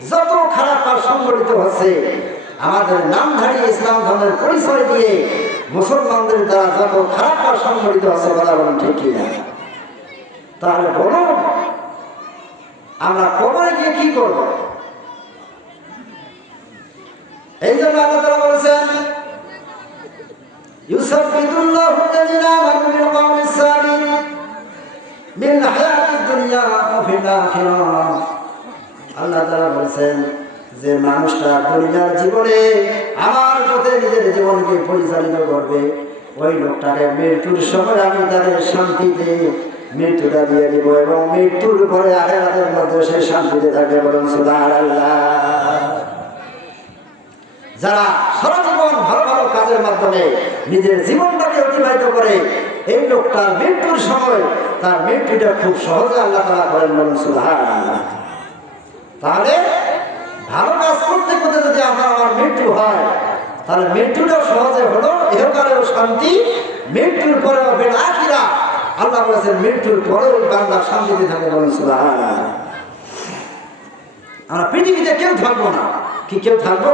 যত খারাপ কাজ সংঘটিত হচ্ছে, আমাদের নামধারী ইসলাম ধর্মের পরিচয় দিয়ে মুসলমানদের দ্বারা যত খারাপ কাজ সংঘটিত হচ্ছে বলা বলেন ঠিক কিনা? তাহলে বলুন আমরা কবরে গিয়ে কি করব? এই জন্য আল্লাহ তাআলা বলেছেন ইউসাফিদুল্লাহু আল্লাযিনা আমানু বিল কওলিস সাবিত মিন হায়াতিদ দুনিয়া ওয়া ফিল আখিরাহ। আল্লাহ তাআলা বলেছেন যে মানুষটা দুনিয়ার জীবনে আমার পথে নিজের জীবনকে পরিচালিত করবে, ওই লোকটাকে মৃত্যুর সময় আমি তাদের শান্তিতে মৃত্যুটা দিয়ে দিব এবং মৃত্যুর পরে আখিরাতের মধ্যে সে শান্তিতে থাকবে। বলুন সুবহানাল্লাহ। যারা সারা জীবন ভালো ভালো কাজের মাধ্যমে নিজের জীবনটাকে অতিবাহিত করে, এই লোকটার মৃত্যুর সময় তার মৃত্যুটা খুব সহজে আল্লাহ তাআলা করেন। বলুন সুবহানাল্লাহ। তাহলে ভালো কাজ করতে করতে যদি আমার মৃত্যু হয়, তাহলে মৃত্যুটা সহজে হলো, ইহকালেও শান্তি, মৃত্যুর পরেও বিল আখিরাহ। আল্লাহ বলেছেন মৃত্যুর পরেও বান্দা শান্তিতে থাকে। বলুন সুবহানাল্লাহ। আমরা পৃথিবীতে কেউ থাকবো না। কি কেউ থাকবো?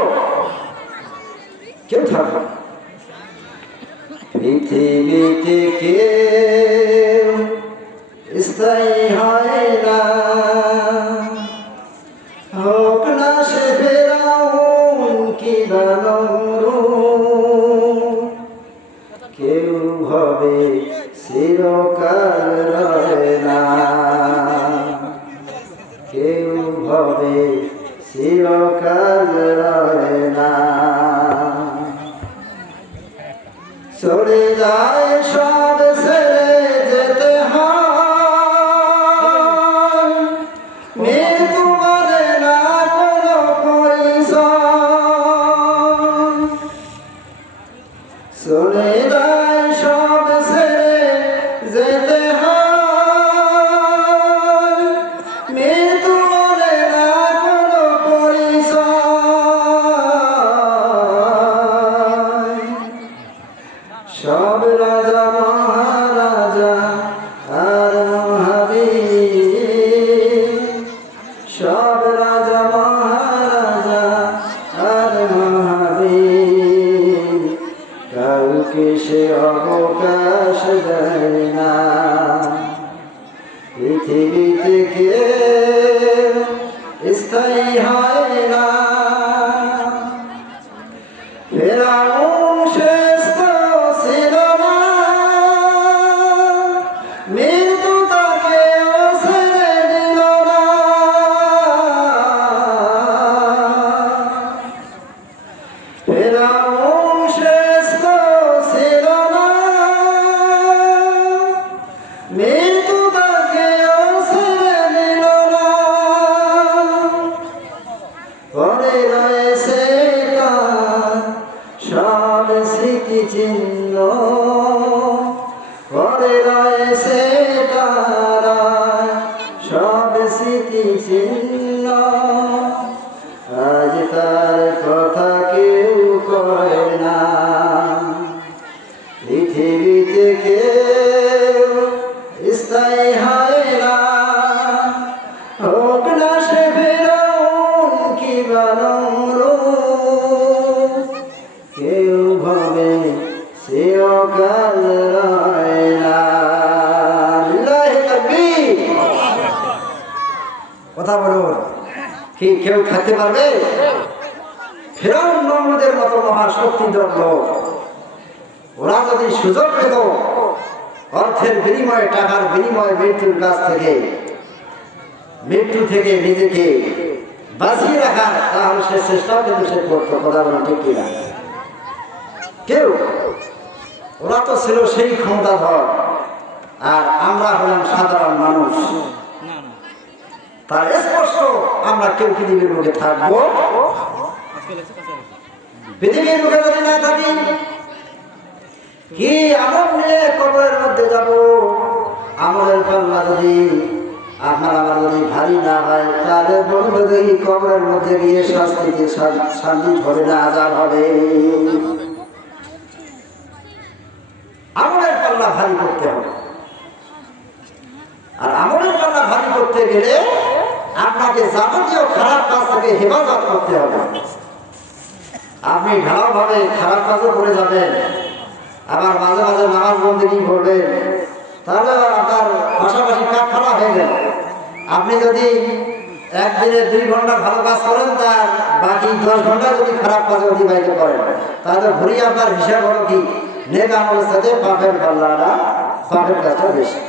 কেউ থাকবো না। পৃথিবীতে কেউ স্থায়ী হয় না, হোক না সে ফেরাউন কিংবা নমরুদ, কেউ হবে চিরকাল রয় না, কেউ হবে চিরকাল রয় না। চলে যায় সব ছেড়ে যেতে হয়, মৃত্যু বলে না কোনো পরিচয়। চলে যায় সব ছেড়ে যেতে হয়, মৃত্যু বলে না কোনো পরিচয়। সব রাজা মহারাজা আর মহাবীর, সব রাজা মহারাজা আর মহাবীর, কাউকে সে অবকাশ দেয় না। পৃথিবীতে কেউ স্থায়ী হয় না। ফেরাউন শেষ তো ছিল না, মৃত্যু তাকেও ছেড়ে দিল না। ফেরাউন শেষ তো ছিল না, মৃত্যু তাকেও ছেড়ে দিল না। পরে রয়েছে তার সব স্মৃতিচিহ্ন, পরে রয়েছে তারা সব স্মৃতিচিহ্ন। আজ তার কথা কেউ কয় না। পৃথিবীতে কেউ স্থায়ী হয় না, হোক না সে ফেরাউন কিংবা নমরুদ, কেউ ভাবে চিরকাল রয় না। লিল্লাহি তাকবীর। কথা বলুন, কি কেউ থাকতে পারবে? ফেরাউন নমরুদের মতো মহাশক্তিধর লোক, ওরা যদি সুযোগ পেত অর্থের বিনিময়ে, টাকার বিনিময়ে মৃত্যুর কাছ থেকে, মৃত্যু থেকে নিজেকে বাঁচিয়ে রাখার, তাহলে সে চেষ্টাও কিন্তু সে করতো। কথা বলা ঠিক কিনা? কেউ, ওরা তো ছিল সেই ক্ষমতাধর, আর আমরা হলাম সাধারণ মানুষ। তার স্পষ্ট আমরা কেউ পৃথিবীর বুকে থাকবো। পৃথিবীর বুকে যদি না থাকি, কি আমল নিয়ে কবরের মধ্যে যাব? আমলের পাল্লা যদি আপনার আমার যদি ভারী না হয়, তাহলে বলবে দেখি কবরের মধ্যে গিয়ে শাস্তিতে শান্তি হবে না, আযাব হবে। আমলের পাল্লা ভারী করতে হবে, আর আমলের পাল্লা ভারী করতে গেলে আপনাকে যাবতীয় খারাপ কাজ থেকে হেফাজত করতে হবে। আপনি ঢালাওভাবে খারাপ কাজও করে যাবেন, আবার মাঝে মাঝে নামাজ বন্দেগী করবেন, তাহলে আপনার পাশাপাশি কাজ খারাপ হয়ে গেল। আপনি যদি একদিনে 2 ঘন্টা ভালো কাজ করেন, তার বাকি 10 ঘন্টা যদি খারাপ কাজে অতিবাহিত করেন, তাহলে ঘুরিয়ে আপনার হিসাব হলো কি নেক আমলের সাথে পাপের পাল্লাটা, পাপের কাজটা বেশি।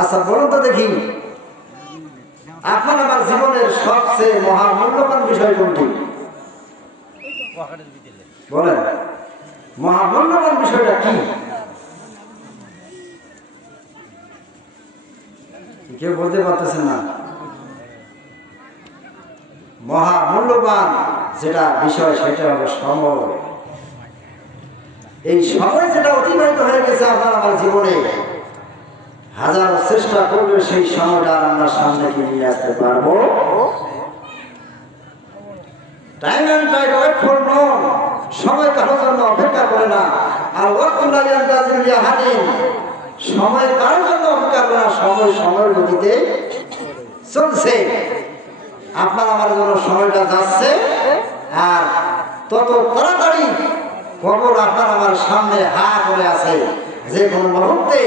আচ্ছা বলুন তো দেখি, আপনার আমার জীবনের সবচেয়ে মহামূল্যবান বিষয় কোনটি? বলেন, মহামূল্যবান বিষয়টা কি? কেউ বলতে পারতেছেন না। মহামূল্যবান যেটা বিষয় সেটা হলো সময়। এই সময় যেটা অতিবাহিত হয়ে গেছে আপনার আমার জীবনে, হাজারো চেষ্টা করলে সেই সময়টা আমরা সামনে নিয়ে আসতে পারবো। Time and time wait for none, সময় কারোর জন্য অপেক্ষা করে না। আর ওয়াক্তুল্লাহ ইয়ান্তাজিরু হাদিন, সময় কারোর জন্য অপেক্ষা করে না, সময় সময়ের গতিতে চলছে। আপনার আমার জন্য সময়টা যাচ্ছে, আর তত তাড়াতাড়ি কবর আপনার আমার সামনে হা করে আছে। যে কোনো মুহূর্তে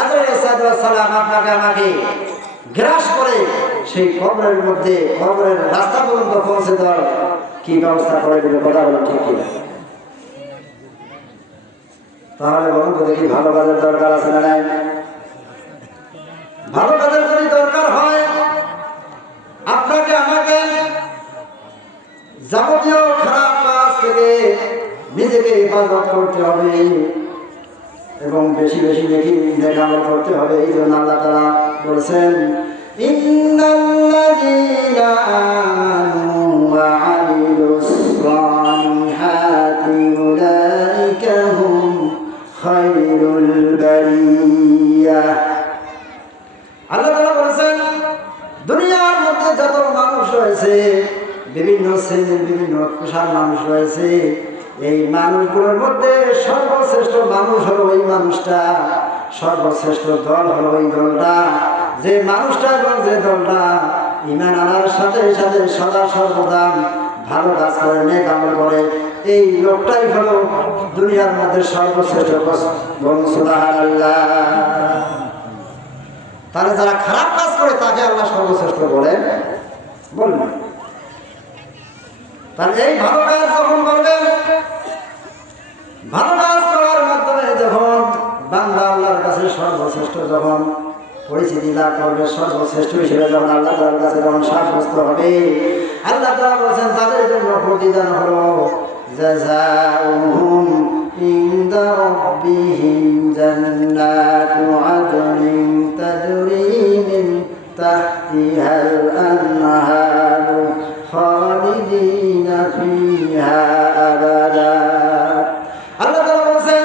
আজরাইল সালাম আপনাকে আমাকে গ্রাস করে সেই কবরের মধ্যে, কবরের রাস্তা পর্যন্ত পৌঁছে দেওয়ার কি ব্যবস্থা করে দেবে? কথা বলো ঠিক কিনা? তাহলে বলুন তো দেখি, ভালো কাজের দরকার আছে না নাই? ভালো কাজের যদি দরকার হয়, আপনাকে আমাকে যাবতীয় খারাপ কাজ থেকে নিজেকে হেফাজত করতে হবে এবং বেশি বেশি দেখি নেক আমল করতে হবে। এই জন্য আল্লাহ তাআলা বলেছেন, ইন্নাল্লাযীনা আমানু ওয়া আমিলুস সালিহাতি উলাইকা হুম খায়রুল বারিয়াহ। আল্লাহ তাআলা বলেছেন, দুনিয়ার মধ্যে যত মানুষ রয়েছে, বিভিন্ন শ্রেণীর বিভিন্ন পেশার মানুষ রয়েছে, এই মানুষগুলোর মধ্যে সর্বশ্রেষ্ঠ মানুষ হলো ওই মানুষটা, সর্বশ্রেষ্ঠ দল হলো ওই দলটা, যে মানুষটা এবং যে দলটা ঈমান আনার সাথে সাথে সদা সর্বদা ভালো কাজ করে, নেক আমল করে, এই লোকটাই হলো দুনিয়ার মধ্যে সর্বশ্রেষ্ঠ। বলুন সুবহানাল্লাহ। তাহলে যারা খারাপ কাজ করে তাকে আল্লাহ সর্বশ্রেষ্ঠ বলেন? বলবেন। তাহলে এই ভালো কাজ যখন করবেন, ভালো কাজ করার মাধ্যমে যখন বান্দা আল্লাহর কাছে সর্বশ্রেষ্ঠ যখন পরিচিতি লাভ করবে, সর্বশ্রেষ্ঠ হিসেবে যখন আল্লাহ তাআলার কাছে যখন সাব্যস্ত হবে, আল্লাহ তাআলা বলেছেন তাদের জন্য প্রতিদান হলো জাযাউহুম ইনদা রাব্বিহিম জান্নাতু আদনিন তাজরি মিন তাহতিহাল আনহারু খালিদিনা ফিহা আবাদা। আল্লাহ তাআলা বলেছেন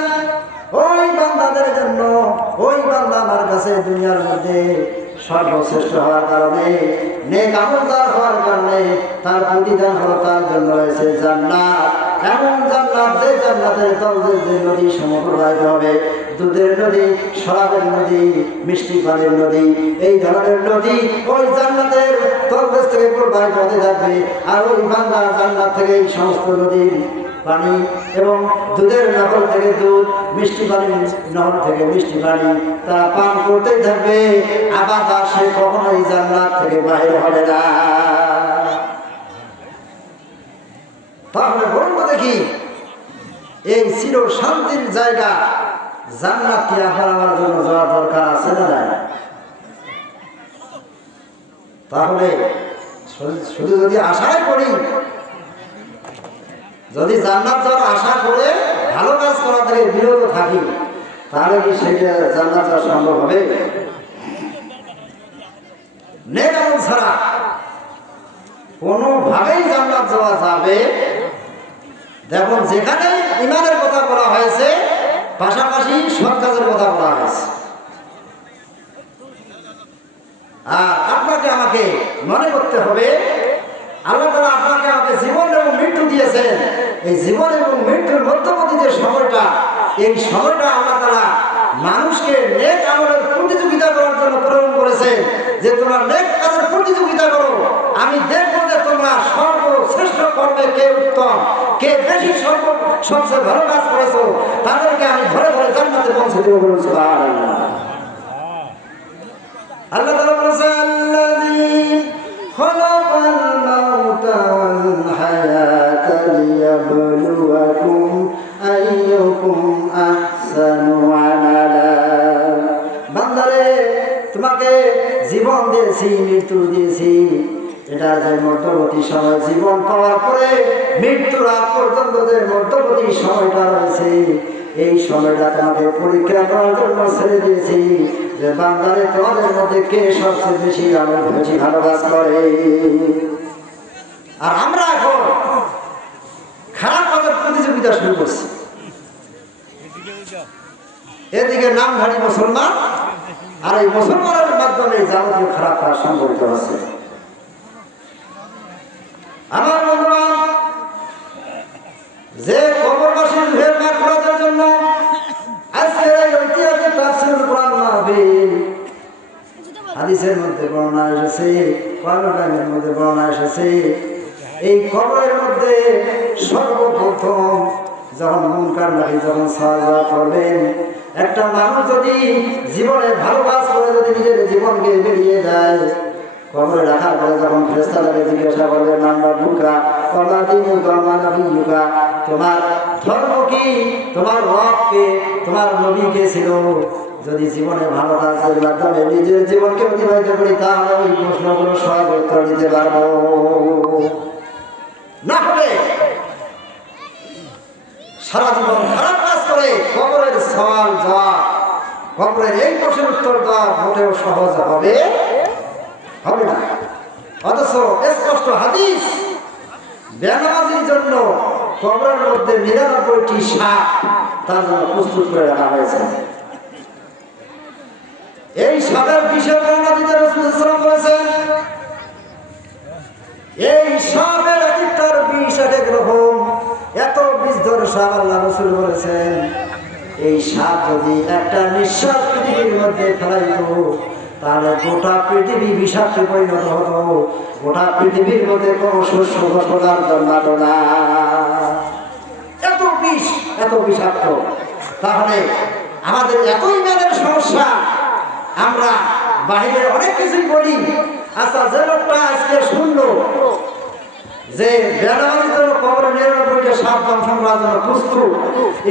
ওই বান্দাদের জন্য, ওই বান্দা আমার কাছে দুনিয়ার মধ্যে সর্বশ্রেষ্ঠ হওয়ার কারণে, নেক আমলদার হওয়ার কারণে তার প্রতিদান হলো তার জন্য রয়েছে জান্নাত। এমন জান্নাত, যে জান্নাতের তলদেশ যে নদী সমূহ প্রবাহিত হবে, দুধের নদী, শরাবের নদী, মিষ্টি পানির নদী, এই ধরনের নদী ওই জান্নাতের তলদেশ থেকে প্রবাহিত হতে থাকবে। আর ওই বান্দা জান্নাত থেকে এই সমস্ত নদীর পানি এবং দুধের নহর থেকে দুধ, মিষ্টি পানির নহর থেকে মিষ্টি পানি তারা পান করতেই থাকবে, আবার সে কখনোই জান্নাত থেকে বাইরে হবে না। তাহলে বলবো দেখি, এই চির শান্তির জায়গা জান্নাত কি আপনার আমার জন্য যাওয়ার দরকার আছে না নাই? তাহলে শুধু যদি আশাই করি, যদি জান্নাত যাওয়ার আশা করে ভালো কাজ করা থেকে বিরত থাকি, তাহলে কি সেটা জান্নাত যাওয়া সম্ভব হবে? নেক আমল ছাড়া কোনোভাবেই জান্নাত যাওয়া যাবে? দেখুন, যেখানে ঈমানের কথা বলা হয়েছে, পাশাপাশি সৎ কাজের কথা বলা হয়েছে। আর আপনাকে আমাকে মনে করতে হবে, আল্লাহ তাআলা আপনাকে আমাকে জীবন এবং মৃত্যু দিয়েছেন। এই জীবন এবং মৃত্যুর মধ্যবর্তী যে সময়টা, এই সময়টা আল্লাহ তাআলা মানুষকে নেক আমলের প্রতিযোগিতা করার জন্য প্রেরণ করেছেন, যে তোমরা নেক কাজের প্রতিযোগিতা করো, আমি দেখবো যে তোমরা সর্বশ্রেষ্ঠ কর্মে কে উত্তম, কে বেশি সবচেয়ে ভালো কাজ করেছো তাদেরকে আমি ধরে ধরে জান্নাতে পৌঁছে দেবো বলুন সুবহানাল্লাহ। আল্লাহ তাআলা বলেছেন আল্লাযী খালাকাল মাউতা ওয়াল হায়াতা লিয়াবলুয়াকুম আইয়ুকুম আহসানু আমালা। বান্দারে তোমাকে জীবন দিয়েছি, মৃত্যু দিয়েছি, এটা যে মধ্যবর্তী সময়, জীবন পাওয়ার পরে মৃত্যুর আগ পর্যন্ত যে মধ্যবর্তী সময়টা রয়েছে, এই সময়টা তোমাকে পরীক্ষা করার জন্য ছেড়ে দিয়েছি যে বান্দারে তোমাদের মধ্যে কে সবচেয়ে বেশি আমল বেশি ভালো কাজ করে। আর আমরা এখন খারাপ কাজের প্রতিযোগিতা শুরু করছি। এদিকে নামধারী মুসলমান, আর এই মুসলমানের মাধ্যমে যাবতীয় খারাপ কাজ সংঘটিত হচ্ছে। আমার বন্ধুগণ, যে কবরবাসীর ভিড় না করার জন্য আজকে এই ঐতিহাসিক তাফসীরুল কোরআন মাহফিল, হাদিসের মধ্যে বর্ণনা এসেছে, কোরআনের মধ্যে বর্ণনা এসেছে, এই কবরের মধ্যে সর্বপ্রথম যখন মুনকার নাকি যখন সাজা করবেন, একটা মানুষ যদি জীবনে ভালো কাজ করে যদি নিজের জীবনকে বেরিয়ে যায়, কবরে রাখার পরে যখন ফেরেশতাদেরকে জিজ্ঞাসা করবে নাম্বা বুকা কমা দিনুকা মা নবিয়ুকা, তোমার ধর্ম কি, তোমার রব কে, তোমার নবী কে ছিল, যদি জীবনে ভালো কাজের মাধ্যমে নিজের জীবনকে অতিবাহিত করি তাহলে ওই প্রশ্নগুলো সহজ উত্তর দিতে পারবো। না হলে সারা জীবন খারাপ কাজ করে কবরের সওয়াল জবাব, কবরের এই প্রশ্নের উত্তর দেওয়া মোটেও সহজ হবে না। অথচ স্পষ্ট হাদিস, বেনামাজির জন্য কবরের মধ্যে 99টি সাপ তার জন্য প্রস্তুত করে রাখা হয়েছে। এই সাপের বিষয়ে বর্ণনা দিতে রাসূল সাল্লাল্লাহু আলাইহি ওয়াসাল্লাম বলেছেন, এই সাপের একটার বিষ এক রকম, এত বিষধর সাপ আল্লাহ রাসূল বলেছেন, এই সাপ যদি একটা নিঃশ্বাস পৃথিবীর মধ্যে ফেলাইত তাহলে গোটা পৃথিবী বিষাক্তে পরিণত হতো, গোটা পৃথিবীর মধ্যে কোনো শস্য ফসলার জন্মাতো না, এত বিষ, এত বিষাক্ত। তাহলে আমাদের এত ইমানের সমস্যা, আমরা বাহিরে অনেক কিছুই বলি। আচ্ছা, যে লোকটা আজকে শুনলো যে বেনামাজির জন্য কবরে 99টা সাপ দংশন করার জন্য প্রস্তুত,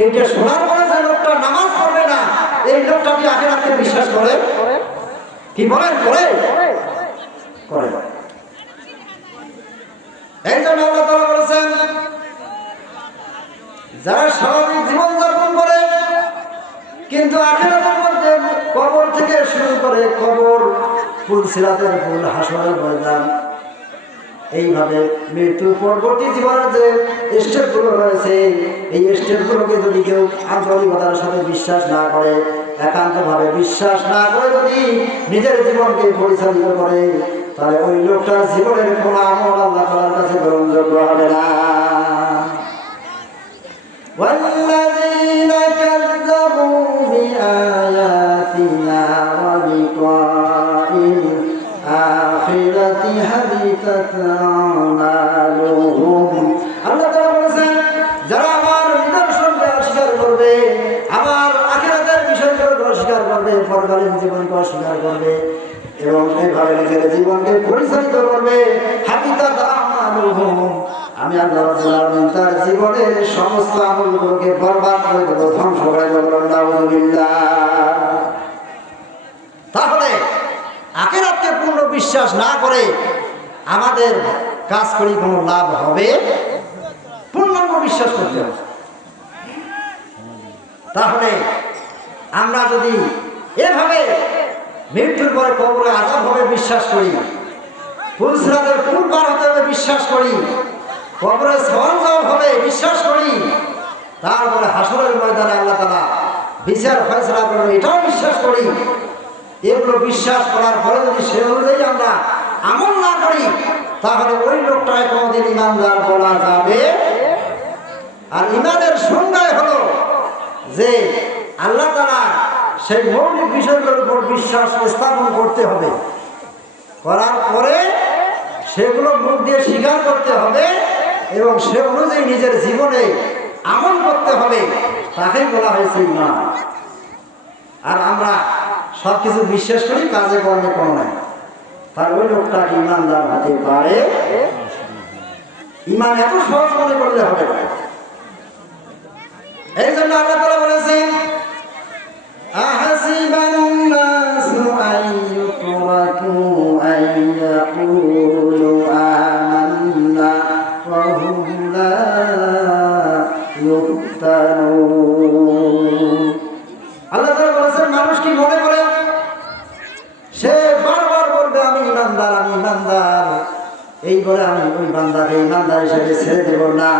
এইটা শোনার পরে যে লোকটা নামাজ পড়বে না, এই লোকটা কি আখিরাতে বিশ্বাস করে? কি বলেন? করে। এই জন্য আল্লাহ তাআলা বলেছেন, যারা স্বাভাবিক জীবনযাপন করে কিন্তু আখিরাতের মধ্যে কবর থেকে শুরু করে কবর, পুলসিরাতের পুল, হাসরের ময়দান, এইভাবে মৃত্যু পরবর্তী জীবনের যে স্টেপগুলো রয়েছে, এই স্টেপগুলোকে যদি কেউ আন্তরিকতার সাথে বিশ্বাস না করে, একান্তভাবে বিশ্বাস না করে যদি নিজের জীবনকে পরিচালিত করে, তাহলে ওই লোকটার জীবনের কোনো আমল আল্লাহ তাআলার কাছে গ্রহণযোগ্য হবে না। ওয়াল্লাযীনা কাযযাবু বিআয়াতিনা ওয়া লিকাইল আখিরাতি হাবিতাত আমালুহুম। আল্লাহ তাআলা বলেছেন, যারা আমার নিদর্শনকে অস্বীকার করবে, আমার আখিরাতের বিষয়গুলোকে অস্বীকার করবে, পরকালীন জীবনকে অস্বীকার করবে এবং এইভাবে নিজের জীবনকে পরিচালিত করবে, হাবিতাত আমালুহুম, আমি আল্লাহ রাব্বুল আলামিন তার জীবনের সমস্ত আমলগুলোকে বরবাদ করে দেব, ধ্বংস করে দেব। নাউযুবিল্লাহ। তাহলে আখিরাতকে পূর্ণ বিশ্বাস না করে আমাদের কাজ করি কোনো লাভ হবে? পূর্ণাঙ্গ বিশ্বাস করতে হবে। তাহলে আমরা যদি এভাবে মৃত্যুর পরে কবরে আযাব হবে বিশ্বাস করি, পুলসিরাতের পুল পার হতে হবে বিশ্বাস করি, কবরে সওয়াল জবাব হবে বিশ্বাস করি, তারপরে হাসরের ময়দানে আল্লাহ তাআলা বিচার ফয়সালা করবেন এটাও বিশ্বাস করি, এগুলো বিশ্বাস করার পরে যদি সে অনুযায়ী আমরা আমল না করি, তাহলে ওই লোকটায় কোনোদিন ইমানদার বলা যাবে। আর ইমানের সংজ্ঞায় হলো যে আল্লাহ তাআলা সেই মৌলিক বিষয়গুলোর উপর বিশ্বাস স্থাপন করতে হবে, করার পরে সেগুলো মুখ দিয়ে স্বীকার করতে হবে এবং সে অনুযায়ী নিজের জীবন জীবনে আমল করতে হবে, তাকেই বলা হয়েছে ঈমান। আর আমরা সব কিছু বিশ্বাস করি, কাজে কর্মে কোনো নাই। তার ওই লোকটা কি ঈমানদার হতে পারে? ঈমান এত সহজ মনে করলে হবে না। এই জন্য আল্লাহ তাআলা বলেছেন, আহাসিবান নাসু আইয়ুতরাকু আইয়াকুলু আমান্না ওয়া হুম লা ইফতানুন। আল্লাহ তাআলা বলেছেন, মানুষ কি মনে করে? সে বারবার বলবে আমি ঈমানদার, আমি ঈমানদার। এই বলে আমি ওই বান্দাকে ঈমানদার হিসেবে ছেড়ে দেব না।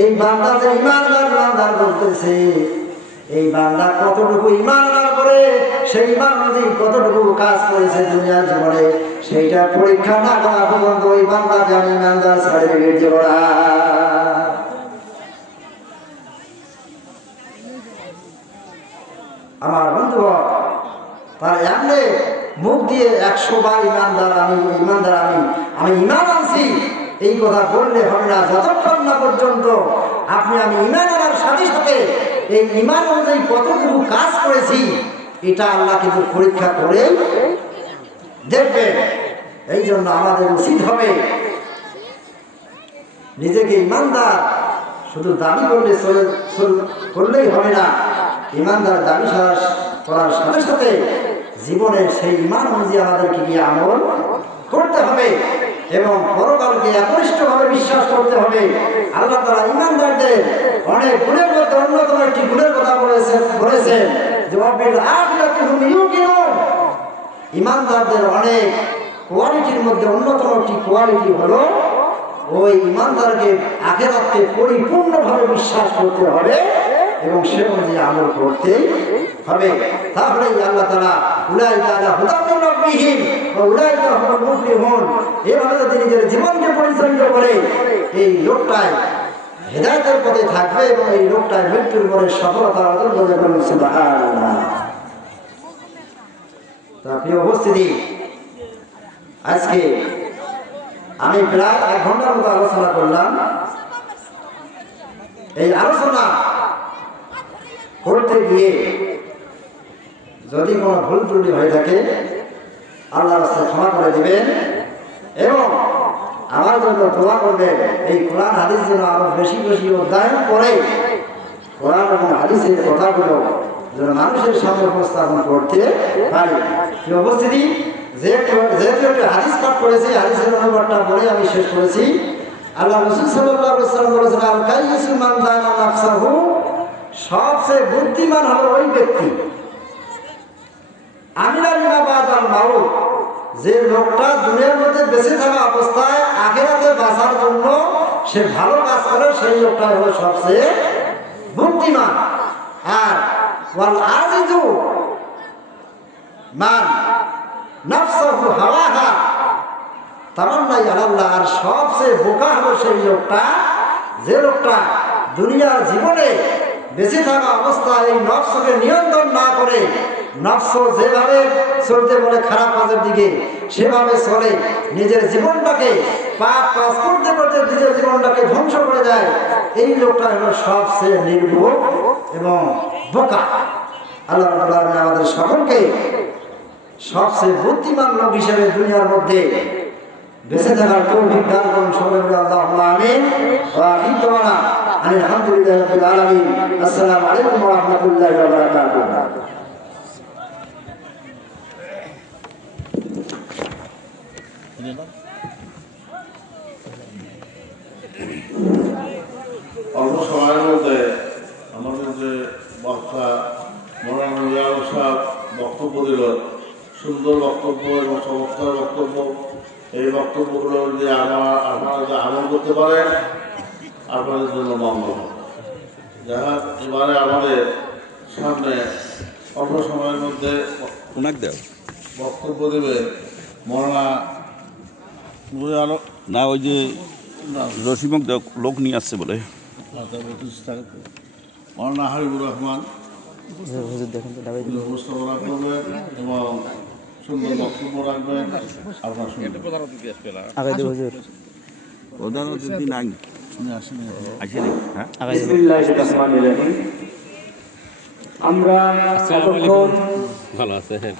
এই বান্দা যে ঈমানদার বান্দার বলতেছে, এই বান্দা কতটুকু ঈমান আনার পরে সেই ঈমান অনুযায়ী কতটুকু কাজ করেছে দুনিয়ার জীবনে, সেইটা পরীক্ষা না করা পর্যন্ত ওই বান্দাকে আমি ঈমানদার সার্টিফিকেট দেব না। আমার বন্ধুগণ, তার এমনি মুখ দিয়ে 100 বার ঈমানদার আমি, ঈমানদার আমি, আমি ঈমান আনছি এই কথা বললে হবে না, যতক্ষণ না পর্যন্ত আপনি আমি ঈমান আনার সাথে সাথে এই ঈমান অনুযায়ী কতটুকু কাজ করেছি এটা আল্লাহ কিন্তু পরীক্ষা করে দেখবেন। এই জন্য আমাদের উচিত হবে নিজেকে ঈমানদার শুধু দাবি করলেই হবে না, ঈমানদার দাবি করার সাথে সাথে জীবনে সেই ঈমান অনুযায়ী আমাদেরকে কি আমল করতে হবে এবং পরকালকে একনিষ্ঠভাবে বিশ্বাস করতে হবে। আল্লাহ তাআলা ঈমানদারদের অনেক গুণের মধ্যে অন্যতম একটি গুণের কথা বলেছেন যে ওয়াবিল আখিরাতি হুম ইউকিনুন। ঈমানদারদের অনেক কোয়ালিটির মধ্যে অন্যতম একটি কোয়ালিটি হলো ওই ঈমানদারকে আখিরাতকে পরিপূর্ণভাবে বিশ্বাস করতে হবে এবং সে অনুযায়ী আমল করতে হবে। তাহলে আল্লাহ তাআলা উলাইকা আলা হুদাম মির রাব্বিহিম ওয়া উলাইকা হুমুল মুফলিহুন, এভাবে যদি নিজের জীবনকে পরিচালিত করে এই লোকটাই হেদায়েতের পথে থাকবে এবং এই লোকটাই মৃত্যুর পরে সফলতা অর্জন করবে। বলুন সুবহানাল্লাহ। তা প্রিয় উপস্থিতি, আজকে আমি প্রায় 1 ঘন্টার মতো আলোচনা করলাম। এই আলোচনা করতে গিয়ে যদি কোনো ভুল ত্রুটি হয়ে থাকে আল্লাহর রাস্তায় ক্ষমা করে দিবেন এবং আমার জন্য দোয়া করবেন। এই কোরআন হাদিস যেন আরো বেশি বেশি অধ্যয়ন করে কোরআন এবং হাদিসের কথাগুলো যেন মানুষের সামনে উপস্থাপন করতে পারি। এই উপস্থিতি, যেহেতু একটা হাদিস পাঠ করেছি, হাদিসের অনুবাদটা বলে আমি শেষ করেছি। আল্লাহ রাসূল সাল্লাল্লাহু আলাইহি ওয়াসাল্লাম বলেছেন, আল কাইয়িসু মান দানা নাফসাহু, সবচেয়ে বুদ্ধিমান হলো ওই ব্যক্তি আমিলা লিমা বাদাল মাউত, যে লোকটা দুনিয়ার মধ্যে বেঁচে থাকা অবস্থায় আখিরাতে বাঁচার জন্য সে ভালো কাজ করে, সেই লোকটাই হলো সবচেয়ে বুদ্ধিমান। আর ওয়াল আজিজু মান নাফসাহু হাওয়াহা তামান্নাই আলাল্লাহ, আর সবচেয়ে বোকা হলো সেই লোকটা যে লোকটা দুনিয়ার জীবনে বেঁচে থাকা অবস্থায় এই নফসকে নিয়ন্ত্রণ না করে, নফস যেভাবে চলতে বলে খারাপ কাজের দিকে সেভাবে চলে, নিজের জীবনটাকে পাপ কাজ করতে করতে নিজের জীবনটাকে ধ্বংস করে দেয়, এই লোকটা হলো সবচেয়ে নির্ভুল এবং বোকা। আল্লাহ রাব্বুল আলামিন আমাদের সকলকে সবচেয়ে বুদ্ধিমান লোক হিসেবে দুনিয়ার মধ্যে বেঁচে থাকার তৌফিক দান করুন। সকলে বলি আল্লাহুম্মা আমিন ওয়া আমিন। তাওয়ানা আলহামদুলিল্লাহি রাব্বিল আলামিন। আসসালামু আলাইকুম ওয়া রাহমাতুল্লাহি ওয়া বারাকাতুহু। অল্প সময়ের মধ্যে আমাদের যে বক্তা মৌলানা মিজানুর সাহেব বক্তব্য দিল, সুন্দর বক্তব্য এবং চমৎকার বক্তব্য, এই বক্তব্যগুলো দিয়ে আপনারা যে আমল করতে পারেন আপনাদের জন্য মঙ্গল। যাহা এবারে আমাদের সামনে অল্প সময়ের মধ্যে বক্তব্য দেবে মৌলানা না, ওই যে রসিমক লোক নিয়ে আসছে বলে মৌলানা হাবিবুর রহমান উপস্থাপনা করবেন এবং সুন্দর বক্তব্য রাখবেন। আপনার শুনবেন প্রধান অতিথি নাই। আসেনি হ্যাঁ বিসমিল্লাহির রহমানির রহিম। আমরা এতক্ষণ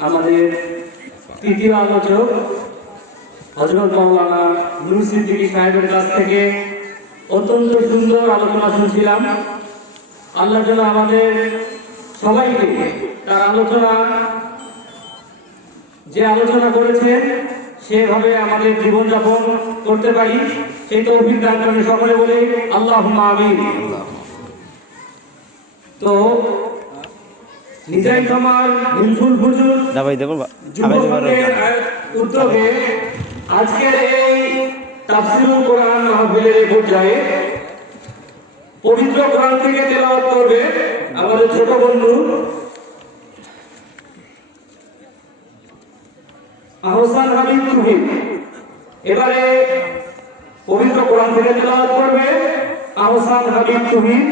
আমাদের তৃতীয় আলোচক হযরত মাওলানা নূর সিদ্দিকী সাহেবের কাছ থেকে অত্যন্ত সুন্দর আলোচনা শুনছিলাম। আল্লাহ যেন আমাদের সবাইকে তার যে আলোচনা করেছেন সেভাবে আমাদের জীবনযাপন করতে পারি, সেই তৌফিক দান করেন সকলে বলে আল্লাহুম্মা আমিন। তো নিজাম কামাল হিলফুল ফুজুল যুবকদের উদ্যোগে আজকের এই তাফসীরুল কোরআন মাহফিলের এই পর্যায়ে পবিত্র কোরআন থেকে তেলাওয়াত করবে আমাদের ছোট বন্ধু আহসান হাবিব তুহিন। এবারে পবিত্র কোরআন থেকে তেলাওয়াত করবে আহসান হাবিব তুহিন।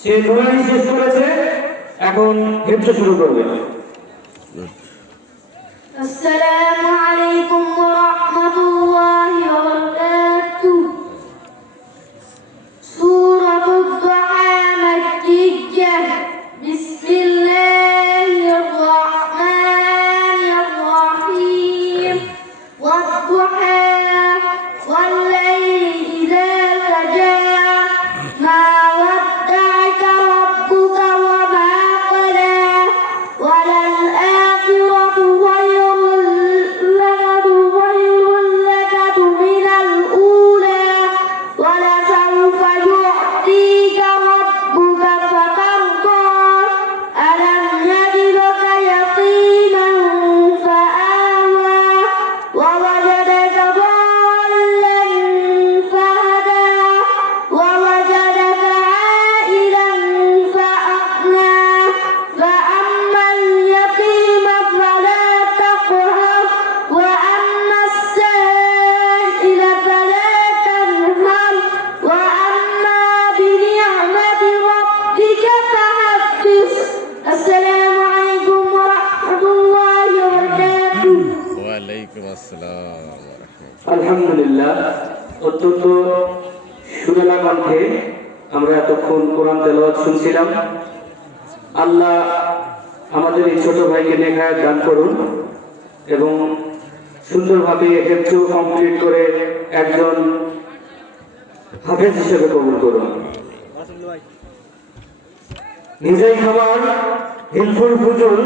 সে নুরানি শেষ করেছে, এখন হিফজ শুরু করবে। السلام عليكم ورحمة الله وبركاته. سورة الضحى مكية. بسم الله الرحمن الرحيم. والضحى والليل إذا سجى ما ودعك ربك وما قلى وللآخرة خير لك من الأولى ولسوف يعطيك ربك فترضى ألم يجدك يتيما فآوى ووجدك ضالا فهدى ووجدك عائلا فأغنى فأما اليتيم فلا تقهر وأما السائل فلا تنهر وأما بنعمة ربك فحدث. السلام عليكم ورحمة الله وبركاته. আলহামদুলিল্লাহ, অত্যন্ত সুরেলা কণ্ঠে আমরা এতক্ষণ কোরআন তেলাওয়াত শুনছিলাম। আল্লাহ আমাদের এই ছোট ভাইকে নেখায়াত দান করুন এবং সুন্দরভাবে হেফজ কমপ্লিট করে একজন হাফেজ হিসেবে কবুল করুন। নিজেই খাবার হিলফুল ফুজুল